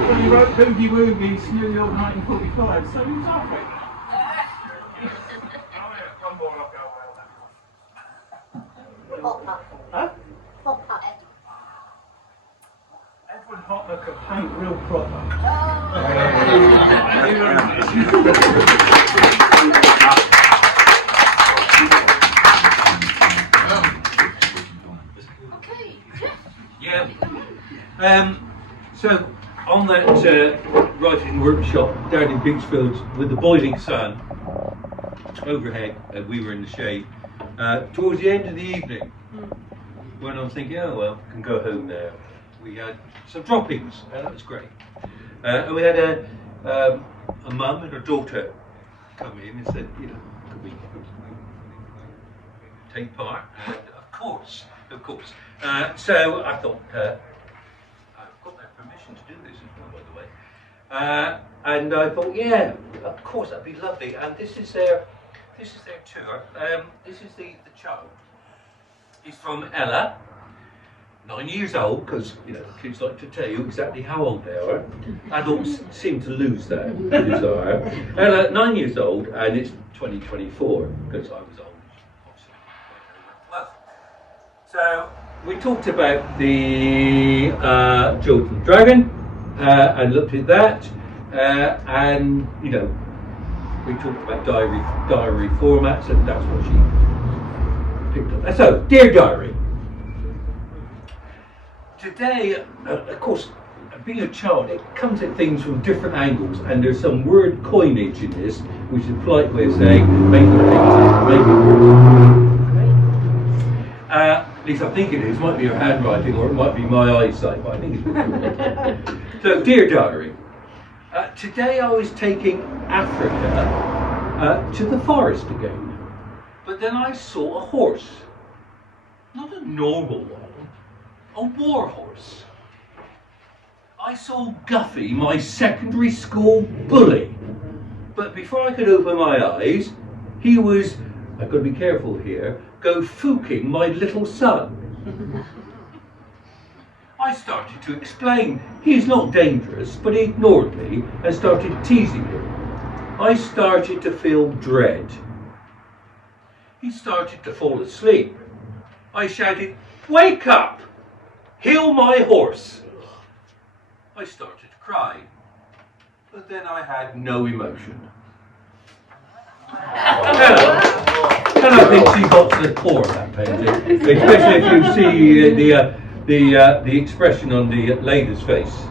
When he wrote Boogie Woogie, New York 1945, so he was halfway there. One more and I'll go well. Hopper. Huh? Hopper. Edward Hopper could paint real proper. Okay, Jeff. Yeah. So on that writing workshop down in Bigsfield with the boiling sun overhead, and we were in the shade. Towards the end of the evening, when I was thinking, oh well, I can go home now, we had some droppings, and that was great. And we had a mum and her daughter come in and said, you know, could we take part? And of course. So I thought, I've got their permission to do this as well, by the way. And I thought, yeah, of course, that'd be lovely. And this is their tour. This is the chart. is from Ella, 9 years old, because kids like to tell you exactly how old they are. Adults seem to lose that desire. Ella, 9 years old, and it's 2024, because I was old. Well, so we talked about the Jolton Dragon, and looked at that, and we talked about diary formats, and that's what she picked up. So, dear diary. Today, of course, being a child, it comes at things from different angles, and there's some word coinage in this, which is a polite way of saying make at least I think it is. It might be your handwriting, or it might be my eyesight, but I think it's So, dear diary. Today I was taking Africa to the forest again, but then I saw a horse. Not a normal one, a war horse. I saw Guffy, my secondary school bully, but before I could open my eyes, he was, I've got to be careful here, go fooking my little son. I started to explain he's not dangerous, but he ignored me and started teasing him. I started to feel dread. He started to fall asleep. I shouted, "Wake up! Heal my horse!" I started to cry, but then I had no emotion. And I think she got to the core of that painting, especially if you see the expression on the lady's face.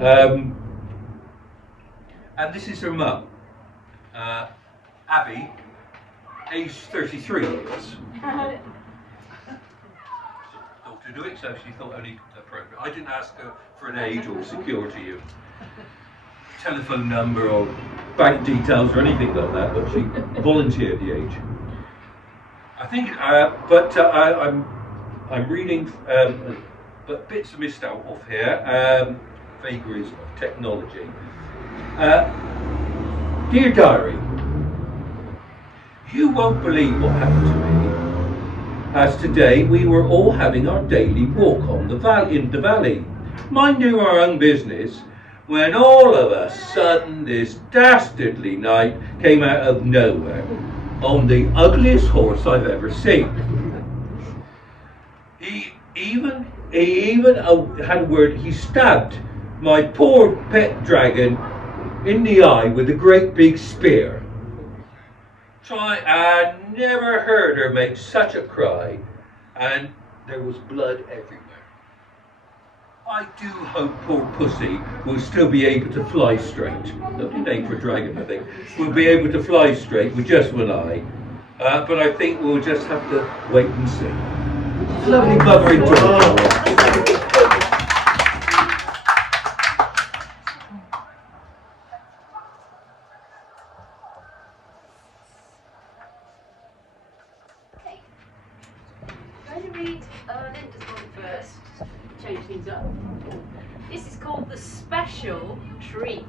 And this is her mum, Abby, aged 33 years. To do it, so she thought only appropriate. I didn't ask her for an age or security, telephone number or bank details or anything like that, but she volunteered the age. I think, I'm reading, but bits are missed out off here, vagaries of technology. Dear diary, you won't believe what happened to me. As today we were all having our daily walk on the in the valley, minding our own business, when all of a sudden this dastardly knight came out of nowhere on the ugliest horse I've ever seen. He even had a word. He stabbed my poor pet dragon in the eye with a great big spear. I never heard her make such a cry, and there was blood everywhere. I do hope poor Pussy will still be able to fly straight. Lovely name for a dragon, I think. Will be able to fly straight with just one eye, but I think we'll just have to wait and see. Lovely bubbling joy. This is called the special treat.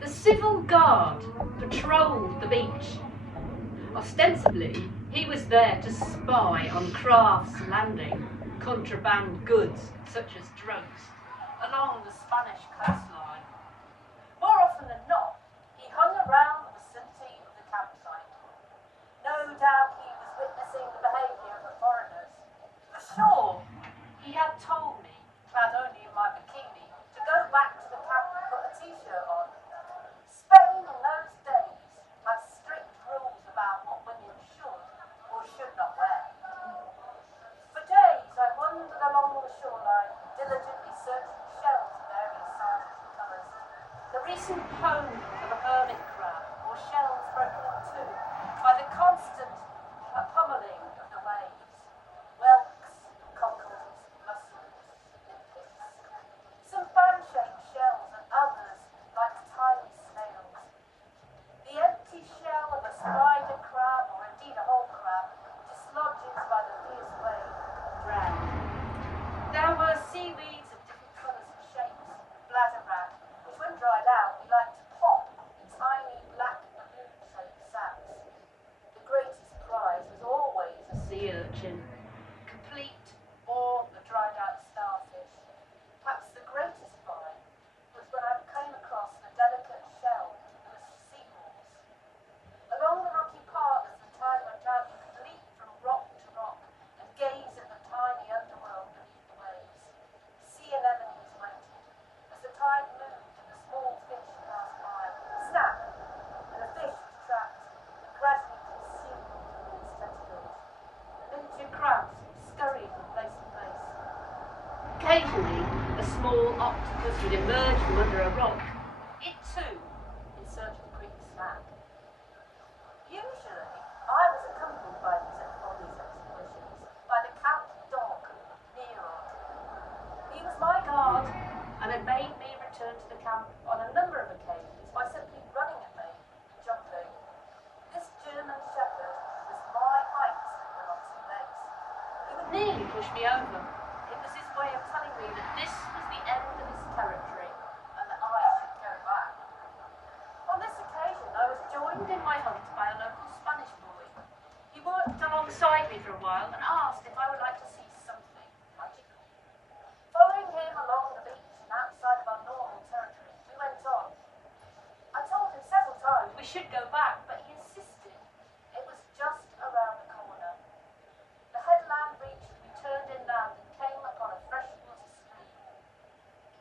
The civil guard patrolled the beach. Ostensibly, he was there to spy on crafts landing contraband goods, such as drugs, along the Spanish coastline. More often than not, he hung around the vicinity of the campsite. No doubt he was witnessing the behaviour of the foreigners. For sure, he had told me, clad only in my bikini, to go back to the camp and put a t-shirt on. Spain in those days had strict rules about what women should or should not wear. For days I wandered along the shoreline, diligently searching shells of various sizes and colours. The recent home of a hermit crab, or shells broken in two by the constant pummeling of the waves. Whelks, cockles, mussels, limpets. Some fan-shaped shells and others like tiny snails. The empty shell of a spider crab, or indeed a whole crab, dislodges by the fierce wave and drowned. There were seaweeds of different colours and shapes, bladderwrack, which when dried out we like to pop in tiny black balloon-shaped sacs. The greatest small octopus would emerge from under a rock, it too in search of a quick snack. Usually, I was accompanied on these expeditions by the camp dog, Nero. He was my guard and had made me return to the camp on a number of occasions by simply running at me and jumping. This German shepherd was my height when on two legs. He would nearly push me over. It was his way of telling me that this was the end of his territory and that I should go back. On this occasion, I was joined In my hunt by a local Spanish boy. He worked alongside me for a while and asked if I would like to see something magical. following him along the beach and outside of our normal territory. We went on. I told him several times We should go back, but he insisted. it was just around the corner. The headland reached, we turned inland and came upon a freshwater stream.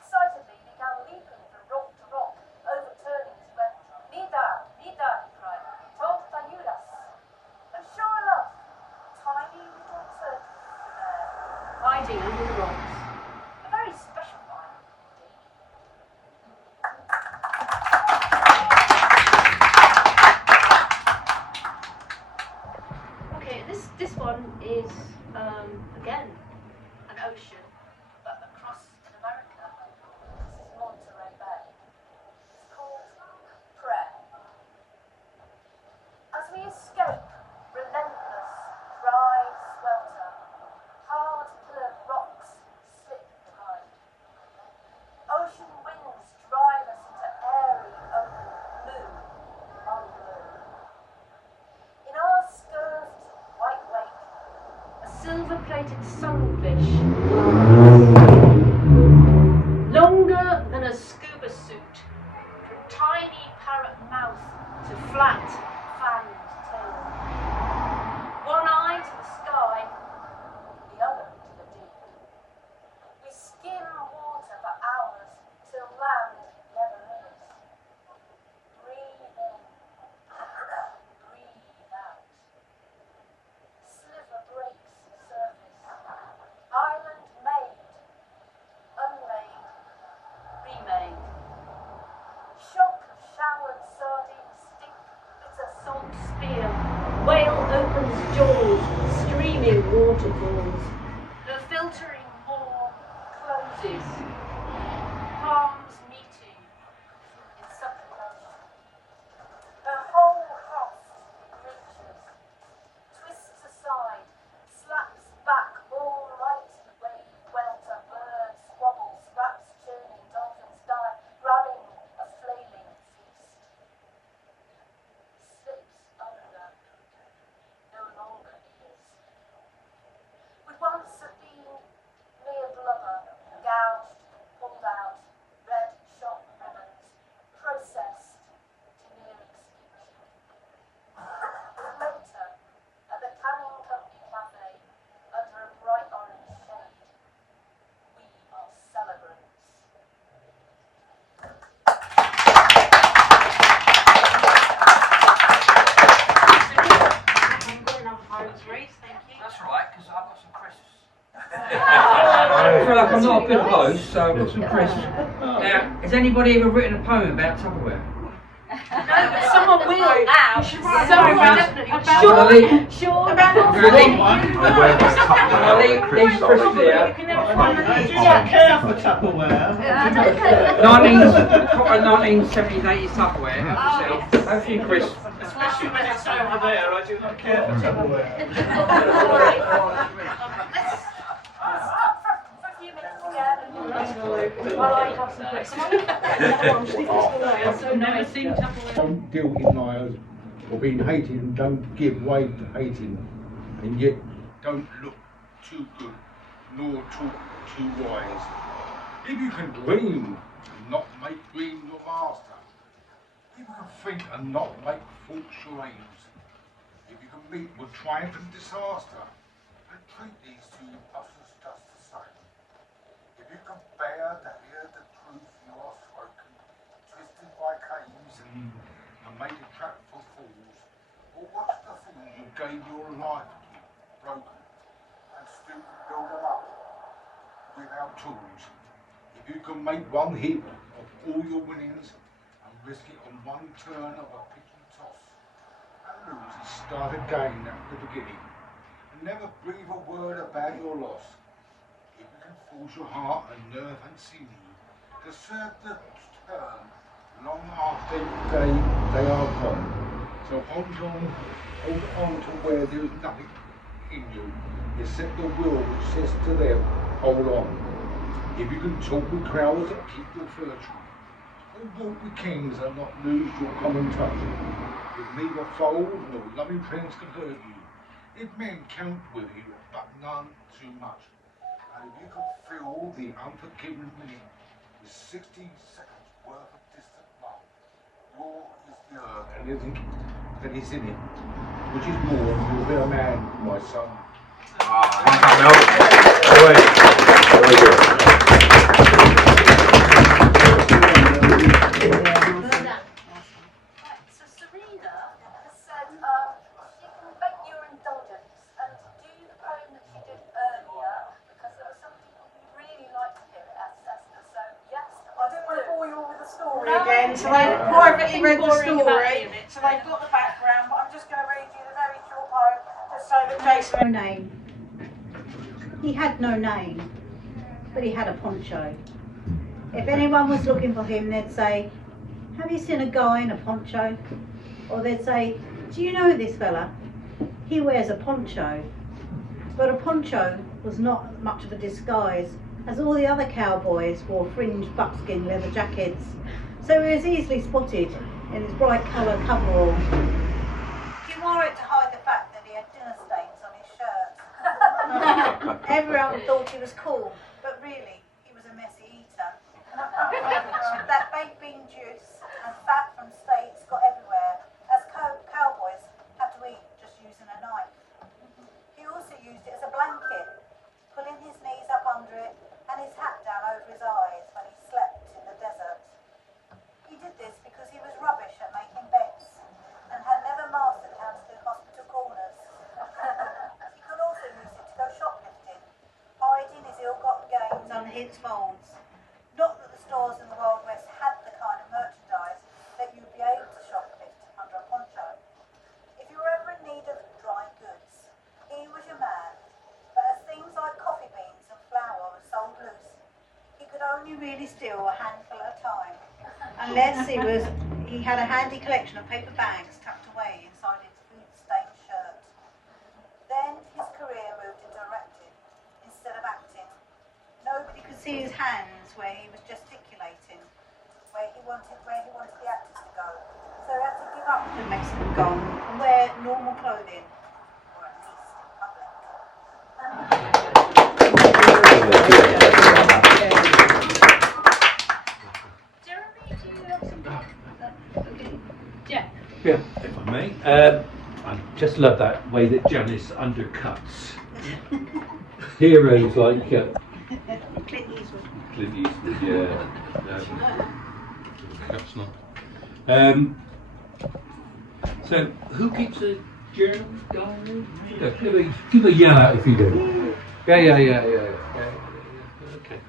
Excitedly, he began leaping from rock to rock, overturning as he went. Nida, Nida, he cried. Told Tayudas. And sure enough, tiny little turtles were there. Hiding under the rocks. A very special find indeed. Okay, this one is again an ocean, but across in America. This is Monterey Bay. It's called Prayer. As we escape relentless, dry swelter, hard pillared rocks slip behind. Ocean winds drive us into airy, open blue on blue. In our scurved white wake, A silver-plated sunfish, longer than a scuba suit, from tiny parrot mouth to flat, fanned tail. One eye to the sky, the other to the deep. We skim water for hours till land never is. Breathe in, breathe out. Sliver breaks the surface. Island made, unmade, remade. shock of showered sardines stink bitter Salt spear, whale opens jaws, streaming waterfalls. The filtering maw closes, palms meeting in supplication. Her whole heft reaches, twists aside, slaps back all mighty wave welter, birds squabble, scraps churning, dolphins die, grabbing a flailing feast. Slips under, no longer is. Would once have been mere blubber, gouged, pulled out, red shot ribbons, processed to near extinction. Later, at the Canning Company Cafe, under a bright orange shade, we are celebrants. That's right, because I've got some crisps. I feel like I'm not a good host, so I've got some crisps. Now, has anybody ever written a poem about Tupperware? No, but someone will now. Someone definitely. Sure. I'll leave these crisps here. Careful Tupperware. 1970s, 80s Tupperware. Have a few crisps. Especially when it's over there, I do not care for Tupperware. Let's stop for a few minutes again. While I have some crisps. So never seen Tupperware. Don't guilty liars or being hated and don't give way to hating, and yet don't look too good nor talk too wise. If you can dream and not make dreams your master, if you can think and not make false your aims, if you can meet with triumph and disaster and treat these two impostors just the same, if you can bear to hear the truth you are spoken, twisted by caves and made a trap for fools, or watch the fools you gave your life to broken and still build them up without tools. If If you can make one heap of all your winnings and risk it on one turn of a picky toss, and lose and start again at the beginning, and never breathe a word about your loss. If you can force your heart and nerve and sinew to serve the turn long after they are gone. So hold on to where there is nothing in you, except the will which says to them, hold on. If you can talk with crowds and keep your fur true, or walk with kings and not lose your common touch, if neither foes nor loving friends can hurt you, if men count with you, but none too much, and if you can fill the unforgiving minute with 60 seconds worth of distant love, your is the earth and everything that is in it, which is more than you'll be a man, my son. Right, so Serena has said she can beg your indulgence and do the poem that she did earlier because there were some people who really liked to hear it as Esther. So yes, I don't want to bore you all with the story No, again, so they've privately read the story, so they've got the background, but I'm just going to read you the very short poem just so that Jason... No name. He had no name, but he had a poncho. If anyone was looking for him, they'd say, have you seen a guy in a poncho? Or they'd say, do you know this fella? He wears a poncho. But a poncho was not much of a disguise, as all the other cowboys wore fringed buckskin leather jackets, so he was easily spotted in his bright coloured coverall. He wore it to hide the fact that he had dinner stains on his shirt. Everyone thought he was cool, but really, he was a messy eater. That baked bean juice and fat from steaks got everywhere, as cowboys have to eat just using a knife. He also used it as a blanket, pulling his knees up under it and his hat down over his eyes when he slept in the desert. He did this because he was rubbish at making beds and had never mastered how to do hospital corners. He could also use it to go shoplifting, hiding his ill-gotten gains under his folds. Not that the stores in the Wild West had the kind of merchandise that you'd be able to shoplift under a poncho. If you were ever in need of dry goods, he was your man. But as things like coffee beans and flour were sold loose, he could only really steal a handful at a time, unless he had a handy collection of paper bags tucked away inside his food-stained shirt. Then his career moved into directing instead of acting. Nobody could see his hands where he was gesticulating, where he wanted the actors to go. So he had to give up the Mexican gong and wear normal clothing, or at least in public. Jeremy, do you have something? Okay. Jeff. Yeah, if I may. I just love that way that Janice undercuts heroes like Clint Eastwood. Clint Eastwood, yeah. Perhaps not. So, who keeps a journal diary? Give a yeah if you do. Yeah. Okay.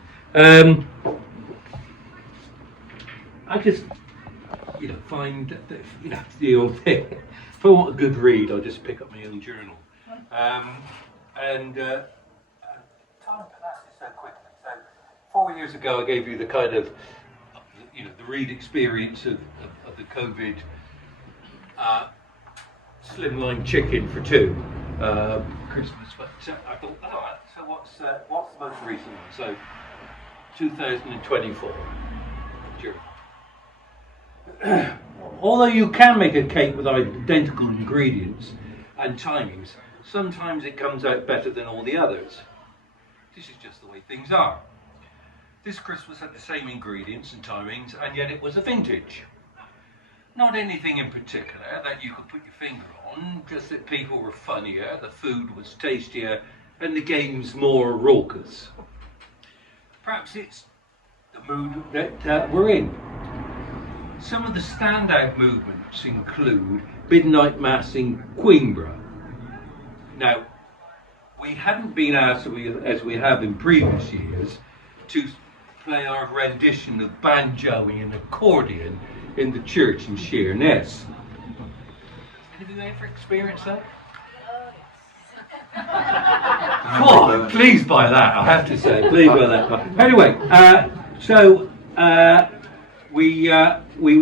I just, find that, the old thing. If I want a good read, I just pick up my own journal. Time passes so quickly. So 4 years ago, I gave you the kind of, the read experience of the COVID slimline chicken for two Christmas. But I thought, so what's the most recent one? So 2024. Although you can make a cake with identical ingredients and timings, sometimes it comes out better than all the others. This is just the way things are. This Christmas had the same ingredients and timings, and yet it was a vintage. Not anything in particular that you could put your finger on, just that people were funnier, the food was tastier, and the games more raucous. Perhaps it's the mood that we're in. Some of the standout movements include Midnight Mass in Queenborough. Now, we hadn't been asked, as we have in previous years, to play our rendition of banjoing and accordion in the church in Sheerness. Have you ever experienced that? Oh, I'm pleased by that, I have to say. Pleased by that. Anyway,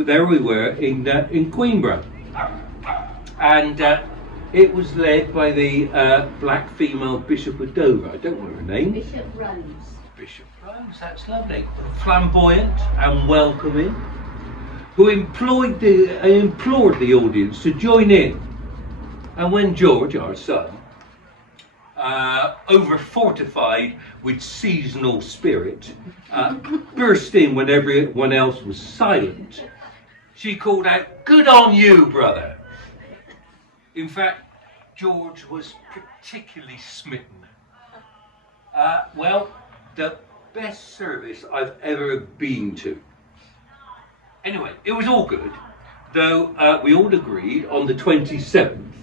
there we were in Queenborough, and it was led by the black female Bishop of Dover. I don't know her name. Bishop Rose. Bishop Rose, that's lovely. Flamboyant and welcoming, who implored the audience to join in. And when George, our son, over fortified with seasonal spirit, burst in when everyone else was silent, she called out, "Good on you, brother." In fact, George was particularly smitten. Well, the best service I've ever been to. Anyway, it was all good, though we all agreed on the 27th,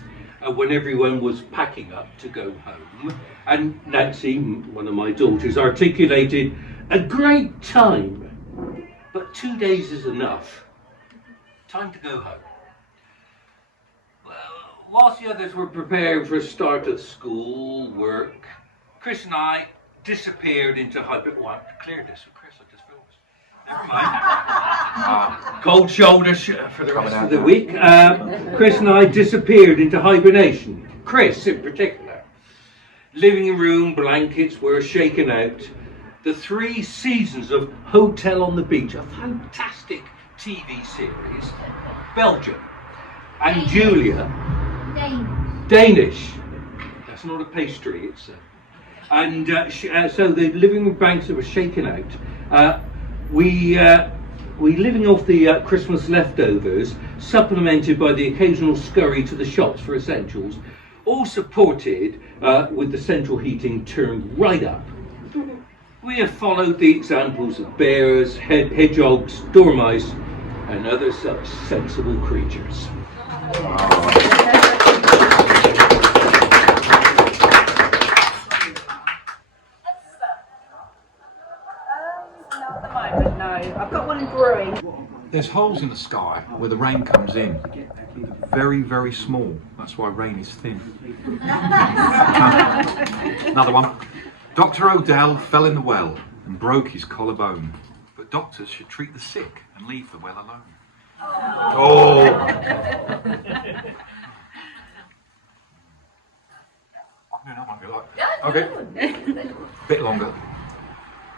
when everyone was packing up to go home, and Nancy, one of my daughters, articulated, "A great time, but 2 days is enough. Time to go home." Well, whilst the others were preparing for a start of school, work, Chris and I disappeared into well, I cleared this with Chris, I just filmed this. Never mind. Cold shoulders for the rest of the week. Chris and I disappeared into hibernation. Chris in particular. Living room blankets were shaken out. The 3 seasons of Hotel on the Beach, a fantastic TV series. Belgium. And Julia. Danish. That's not a pastry, it's so the living room banks that were shaken out. We living off the Christmas leftovers, supplemented by the occasional scurry to the shops for essentials, all supported with the central heating turned right up. We have followed the examples of bears, hedgehogs, dormice, and other such sensible creatures. I've got one in brewing. There's holes in the sky where the rain comes in. Very, very small. That's why rain is thin. Another one. Dr. Odell fell in the well and broke his collarbone. But doctors should treat the sick and leave the well alone. Oh! Okay. A bit longer.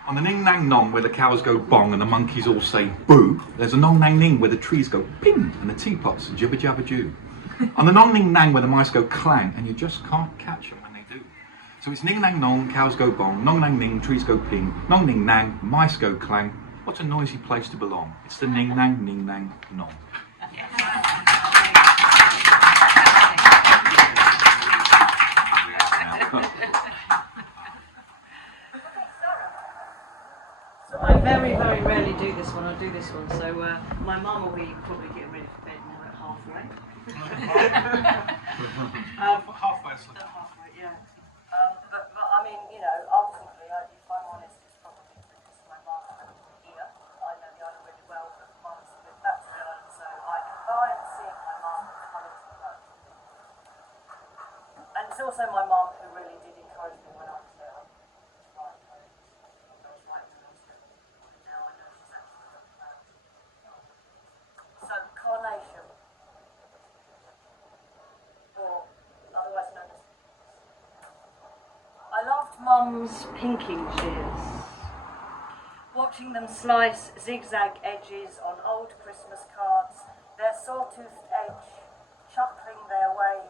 On the ning nang nong where the cows go bong and the monkeys all say boo, there's a nong nang ning where the trees go ping and the teapots jibber jabber joo. On the nong ning nang where the mice go clang and you just can't catch them when they do. So it's ning nang nong, cows go bong, nong nang ning, trees go ping, nong ning nang, mice go clang. What a noisy place to belong. It's the ning nang nong. I very, very rarely do this one. I do this one. So my mum will be probably getting ready for bed now at halfway. Halfway, yeah. But I mean, you know, ultimately, if I'm honest, it's probably because my mum here. I know the island really well, but mum's lived back to the island, so I combine seeing my mum coming to the boat. And it's also my mum who really did encourage me when I was there. So, carnation, or otherwise known as... I loved Mum's pinking shears, watching them slice zigzag edges on old Christmas cards, their sawtoothed edge chuckling their way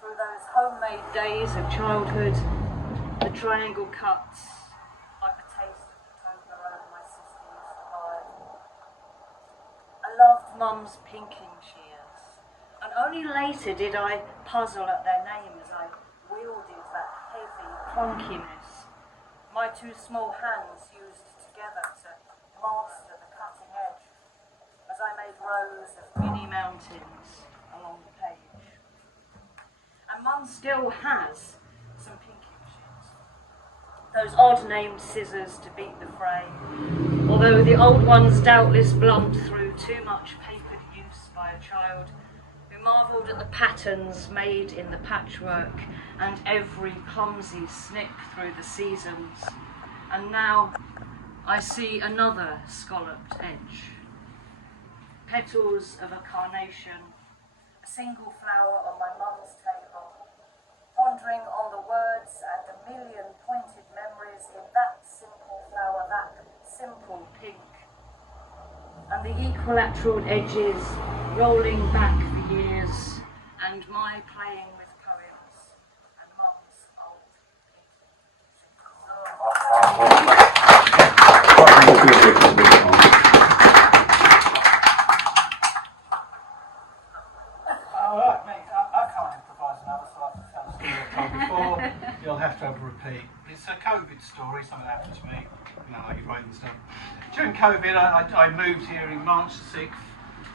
through those homemade days of childhood, the triangle cuts, like the taste of the Toblerone my sister used to buy. I loved Mum's pinking shears, and only later did I puzzle at their name as I wielded that heavy clunkiness my 2 small hands used together to master the cutting edge as I made rows of mini mountains along the page. And Mum still has some pinking shears. those odd-named scissors to beat the fray, although the old ones doubtless blunt through too much papered use by a child who marvelled at the patterns made in the patchwork and every clumsy snip through the seasons. And now I see another scalloped edge. Petals of a carnation, a single flower on my mum's table, pondering on the words and a million pointed memories in that simple flower, that simple pink. And the equilateral edges rolling back for years, and my playing with poems, and mum's old Alright, mate, I can't improvise another, so I have to tell a story I've told before. You'll have to have a repeat. It's a COVID story, something that happened to me. You know, like you're writing stuff. During COVID, I moved here in March the 6th,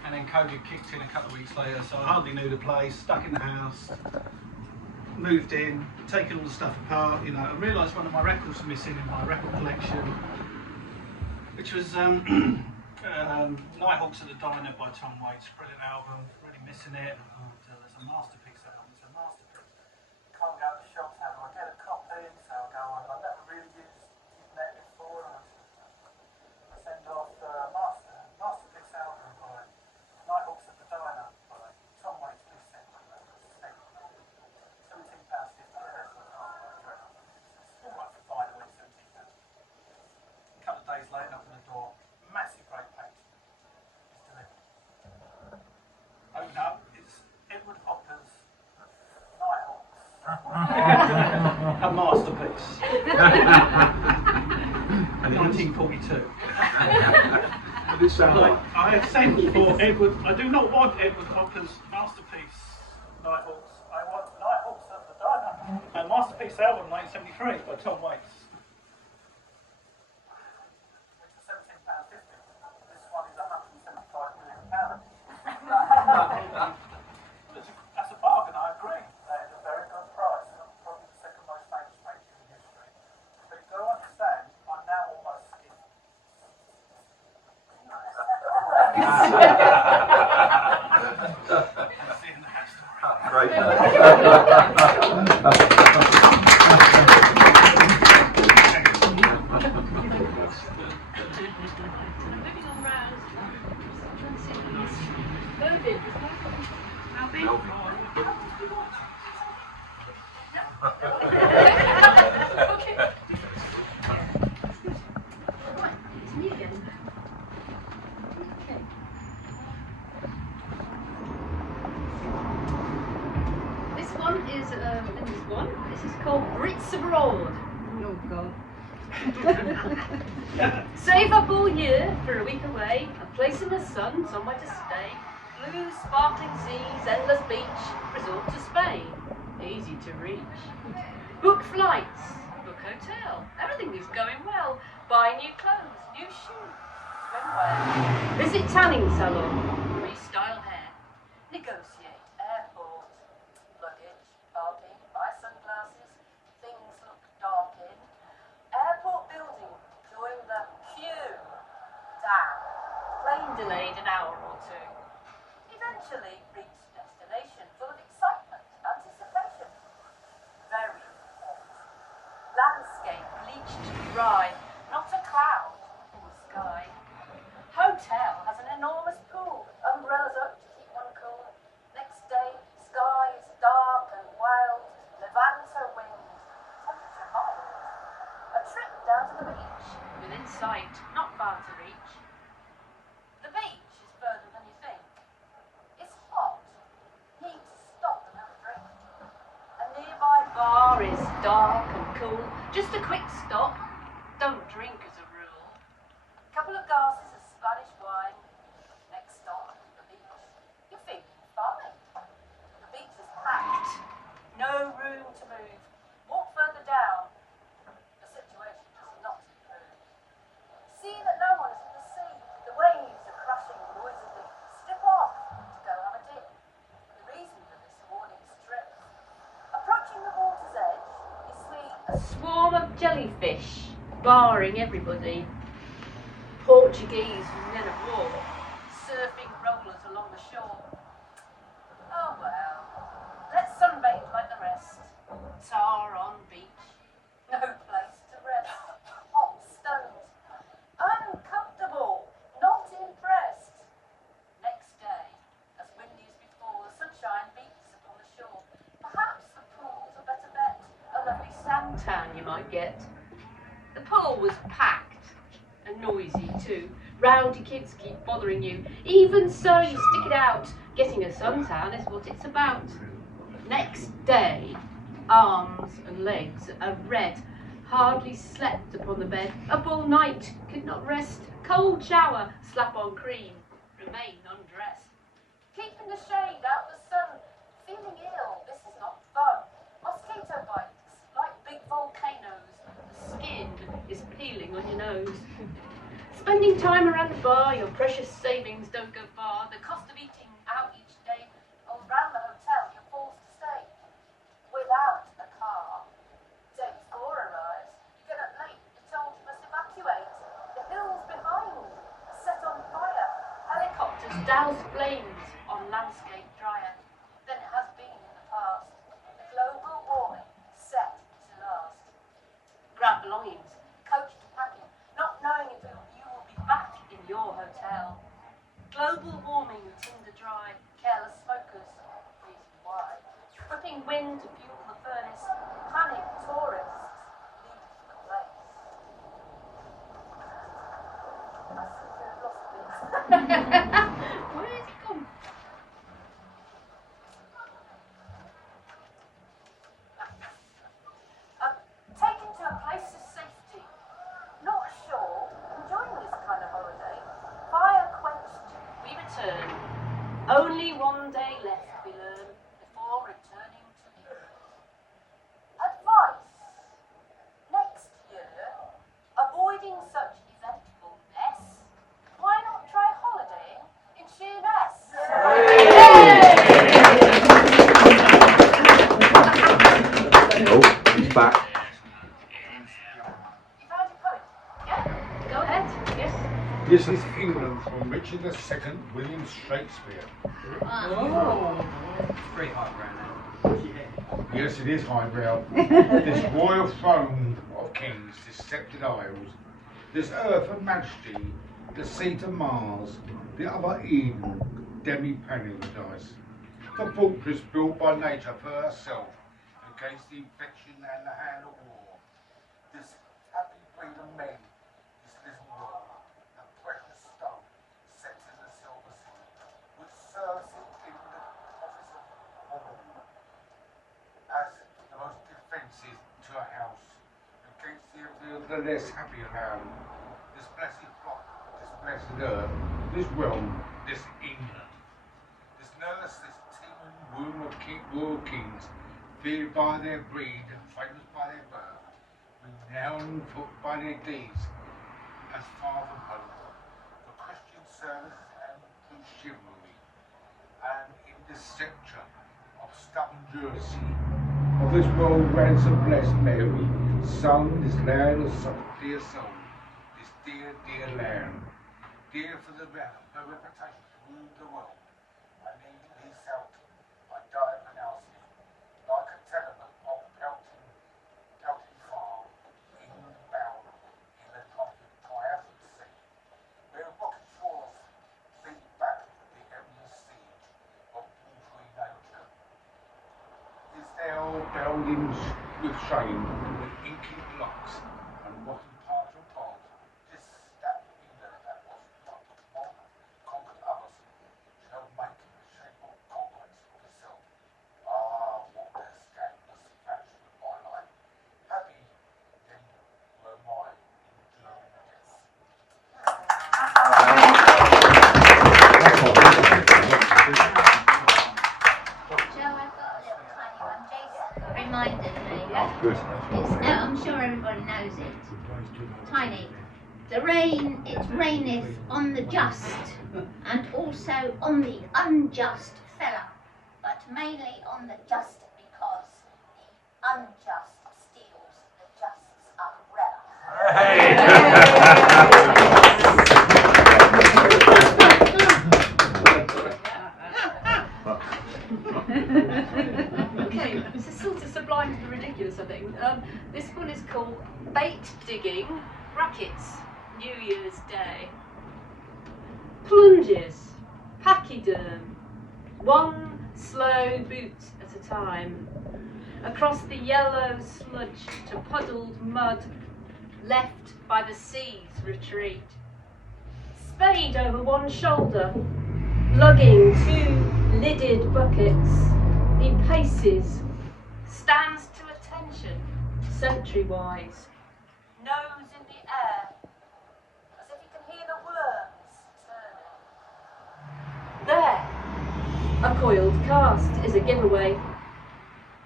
and then COVID kicked in a couple of weeks later, so I hardly knew the place, stuck in the house, moved in, taken all the stuff apart, you know, and realised one of my records was missing in my record collection, which was Nighthawks at the Diner by Tom Waits, brilliant album, really missing it. Oh, there's a masterpiece album, it's a masterpiece. Can't go to the shops, how do I get a copy? So I'll go on, I've never really used internet before, and I send off masterpiece album by Nighthawks at the Diner by Tom Waits, please send me that. £17.50, that's not address. It's all right for vinyl, it's £17. A couple of days later, up in the door, massive great painting. It's delivered. Open up, it's Edward Hopper's Nighthawks. A masterpiece. 1942. What did it sound like? I have sent for Edward. I do not want Edward Hopper's masterpiece Nighthawks. I want Nighthawks at the Diner. A masterpiece album 1973 by Tom Waits. It's £17.50. This one is £175 million. That's a bargain, I agree. That is a very good price. Probably the second most famous painting in history. But you do understand, I'm now almost skinned. See in the house story. Great. Moving on round. Trying to see these. Loaded. How big? Okay. Right, it's me again. Okay. This one is This is called Brits Abroad. Oh God. Save up all year for a week away, a place in the sun, somewhere to stay. Blue, sparkling seas, endless beach, resort to Spain. Easy to reach. Book flights, book hotel. Everything is going well. Buy new clothes, new shoes. Swimwear. Visit tanning salon. Restyle hair. Negotiate airport. Luggage, parking, buy sunglasses. Things look dark in. Airport building, join the queue. Down. Plane delayed an hour or two. Eventually reach destination full of excitement, anticipation. Very hot. Landscape bleached dry, not a cloud in the sky. Hotel has an enormous pool, umbrellas up to keep one cool. Next day, sky is dark and wild, Levanter wind, temperature mild. A trip down to the beach, within sight, not far to reach. The beach is further than you think. It's hot. Need to stop and have a drink. A nearby bar is dark and cool. Just a quick stop. Don't drink as a rule. Couple of glasses of Spanish wine. Next stop, the beach. You're feeling fine. The beach is packed. No room to move. Walk further down. The situation does not improve. See that no one is in the sea. The waves are crashing noisily. Step off to go have a dip. The reason for this warning strip. Approaching the water's edge, you see a swarm of jellyfish barring everybody. Portuguese men of war, surfing rollers along the shore. Oh well, let's sunbathe like the rest. Tar on beach. No place to rest. Hot stones. Uncomfortable. Not impressed. Next day, as windy as before, the sunshine beats upon the shore. Perhaps the pool's a better bet. A lovely Suntan you might get. The pool was packed and noisy too. Rowdy kids keep bothering you. Even so, you stick it out. Getting a suntan is what it's about. Next day, arms and legs are red. Hardly slept upon the bed. Up all night, could not rest. Cold shower, slap on cream. Remain undressed. Keep in the shade, out the sun. Feeling ill, this is not fun. Mosquito bites, like big volcanoes. The skin is peeling on your nose. Spending time around the bar, your precious savings don't go far. The cost of eating out each day, Or round the hotel, you're forced to stay. Without a car. Day 4 arrives, you get up late, you're told you must evacuate. The hills behind, set on fire. helicopters douse flames on landscape drier than it has been in the past. Global warming, set to last. Grab belongings, Coach to packing, not knowing if you will be back in your hotel. Global warming, tinder dry, careless smokers, reason why. whipping wind to fuel the furnace. Panic tourists leave the place. I seem to have lost this. Where's it gone? Taken to a place of safety. Not sure, enjoying this kind of holiday. Fire quenched. We return. Only one day left, we learn, before returning to England. Advice. Next year, avoiding such eventful mess. Why not try holidaying in Sheerness? Oh, he's back. You found your poem? Yeah, go ahead. Yes. This is England from Richard II, William Shakespeare. Oh, pretty high ground now. Yes, it is highbrow. This royal throne of kings, this sceptred isles, this earth of majesty, the seat of Mars, the other Eden, demi-paradise. The fortress built by nature for herself, against the infection and the hand of war. This happy breed of men, this little world, a precious stone set in the silver sea, which serves it in the office of war, as the most defensive to a house, against the less happy around. This blessed flock, this blessed earth, this realm, this England, this nurse, this teeming womb of royal kings, feared by their breed and famous by their birth, renowned by their deeds, as far from home, for Christian service and through chivalry, and in the sceptre of stubborn Jersey, of this world ransom blessed Mary, sung this land of such dear soul, this dear, dear land, dear for the her reputation through the world, and in his out, I die pronouncing, like a tenement of pelting farm, inbound in the triumphant sea, where rocky shores beat back the endless siege of watery nature. Is thou bound in with shame, with inky blocks, and rotten parchment bonds, this that England that was not conquered others, shall make a shameful conquest of itself. Ah, what a scandalous fashion of my life. Happy then were my enduring death. Joe, I've got a little tiny one. Jason reminded me. Oh, good. I'm sure everybody knows it. Tiny. The rain, it raineth on the just, and also on the unjust fella, but mainly on the just because the unjust steals the just's umbrella. Okay, this is sort of sublime to the ridiculous, I think. This one is called bait digging brackets New Year's Day. Plunges, pachyderm, one slow boot at a time, across the yellow sludge to puddled mud, left by the sea's retreat. Spade over one shoulder, lugging two lidded buckets, he paces, stands to attention, sentry-wise, nose in the air, as if he can hear the worms turning. There, a coiled cast is a giveaway.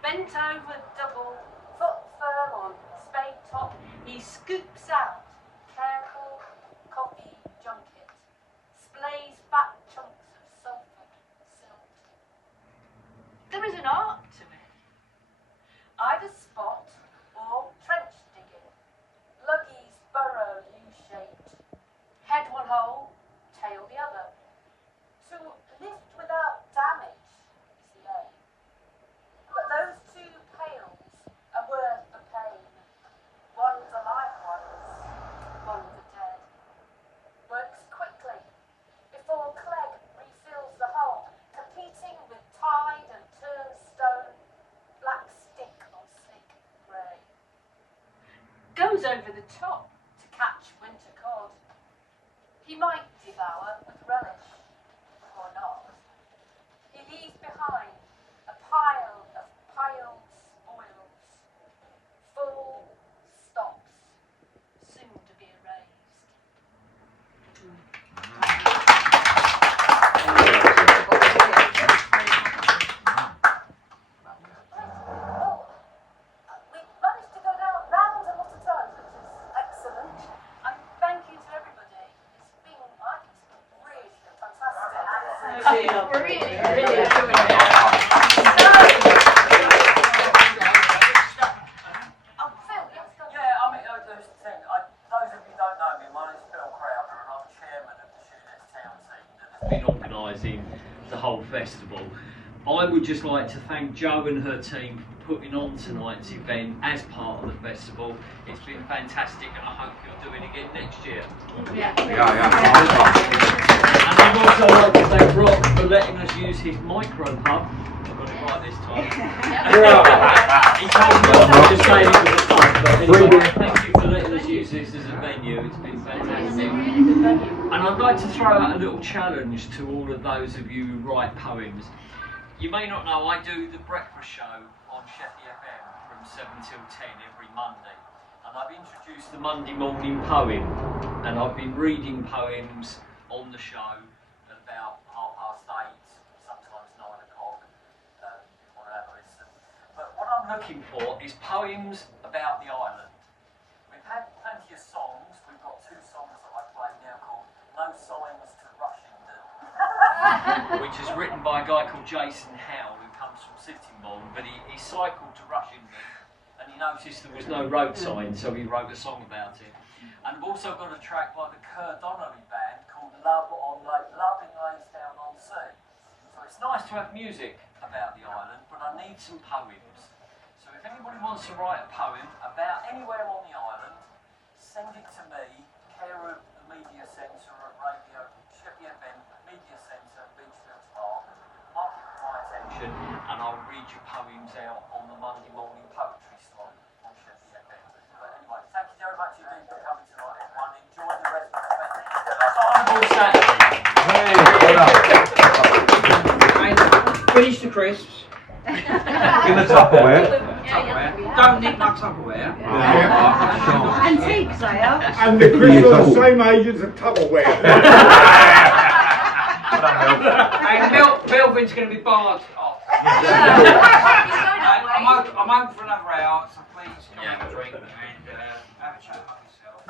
Bent over double, foot firm on spade top, he scoops out careful coffee junket, splays back chunks of sulphur silt. There is an art to it. Either spot or trench digging. Luggies burrow U-shaped. Head one hole, tail the other. To lift without damage is the aim. But those two pails are worth the pain. One's a live ones, one's a dead. Works quickly before Clegg refills the hole, competing with tide and turnstone, black stick on slick grey. Goes over the top to catch winter cod. He might devour with relish, or not. He leaves behind a pile of piled spoils, full stops, soon to be erased. We've managed to go round a lot of times, which is excellent. And thank you to everybody. It's been, I think it's been really fantastic. Really enjoyed it. Oh, Phil, yes, go. Yeah, I mean, those of you who don't know me, my name's Phil Crowder and I'm chairman of the Shoeless Town team that has been organising the whole festival. I would just like to thank Jo and her team for putting on tonight's event as part of the festival. It's been fantastic and I hope you're doing it again next year. Yeah. And I'd also like to thank Rock for letting us use his micro pub. I got it right this time. He told me not to say it was a pub, but anyway, thank you for letting us use this as a venue. It's been fantastic. And I'd like to throw out a little challenge to all of those of you who write poems. You may not know, I do the breakfast show on Sheffield FM from 7 till 10 every Monday. And I've introduced the Monday morning poem. And I've been reading poems on the show at about 8:30, sometimes 9 o'clock, if you want to have a listen. But what I'm looking for is poems about the island. We've had plenty of songs. We've got 2 songs that I play now called No Signs to Rushington, which is written by a guy called Jason Howe, who comes from Sittingbourne, but he cycled to Rushington and he noticed there was no road sign, so he wrote a song about it. And I've also got a track by the Kerr Donnelly Band called Love on Lake, Loving Lays Down on Sea. So it's nice to have music about the island, but I need some poems. So if anybody wants to write a poem about anywhere on the island, send it to me, care of the Media Centre at Radio Sheffield FM, Media Centre, Beachfields Park. Mark it for my attention, and I'll read your poems out on the Monday morning poetry slot on Sheffield FM. But anyway, thank you very much indeed for coming tonight, everyone. Enjoy the rest of the festival. Carnival Saturday. Finish the crisps. In the Tupperware. Don't nick my Tupperware. Antiques they are. And the crisps are the same age as the Tupperware. And Melvin's going to be barred off. I'm open for another hour, so please come and have a drink and have a chat among yourself.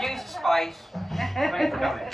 Use the space. Thanks for coming.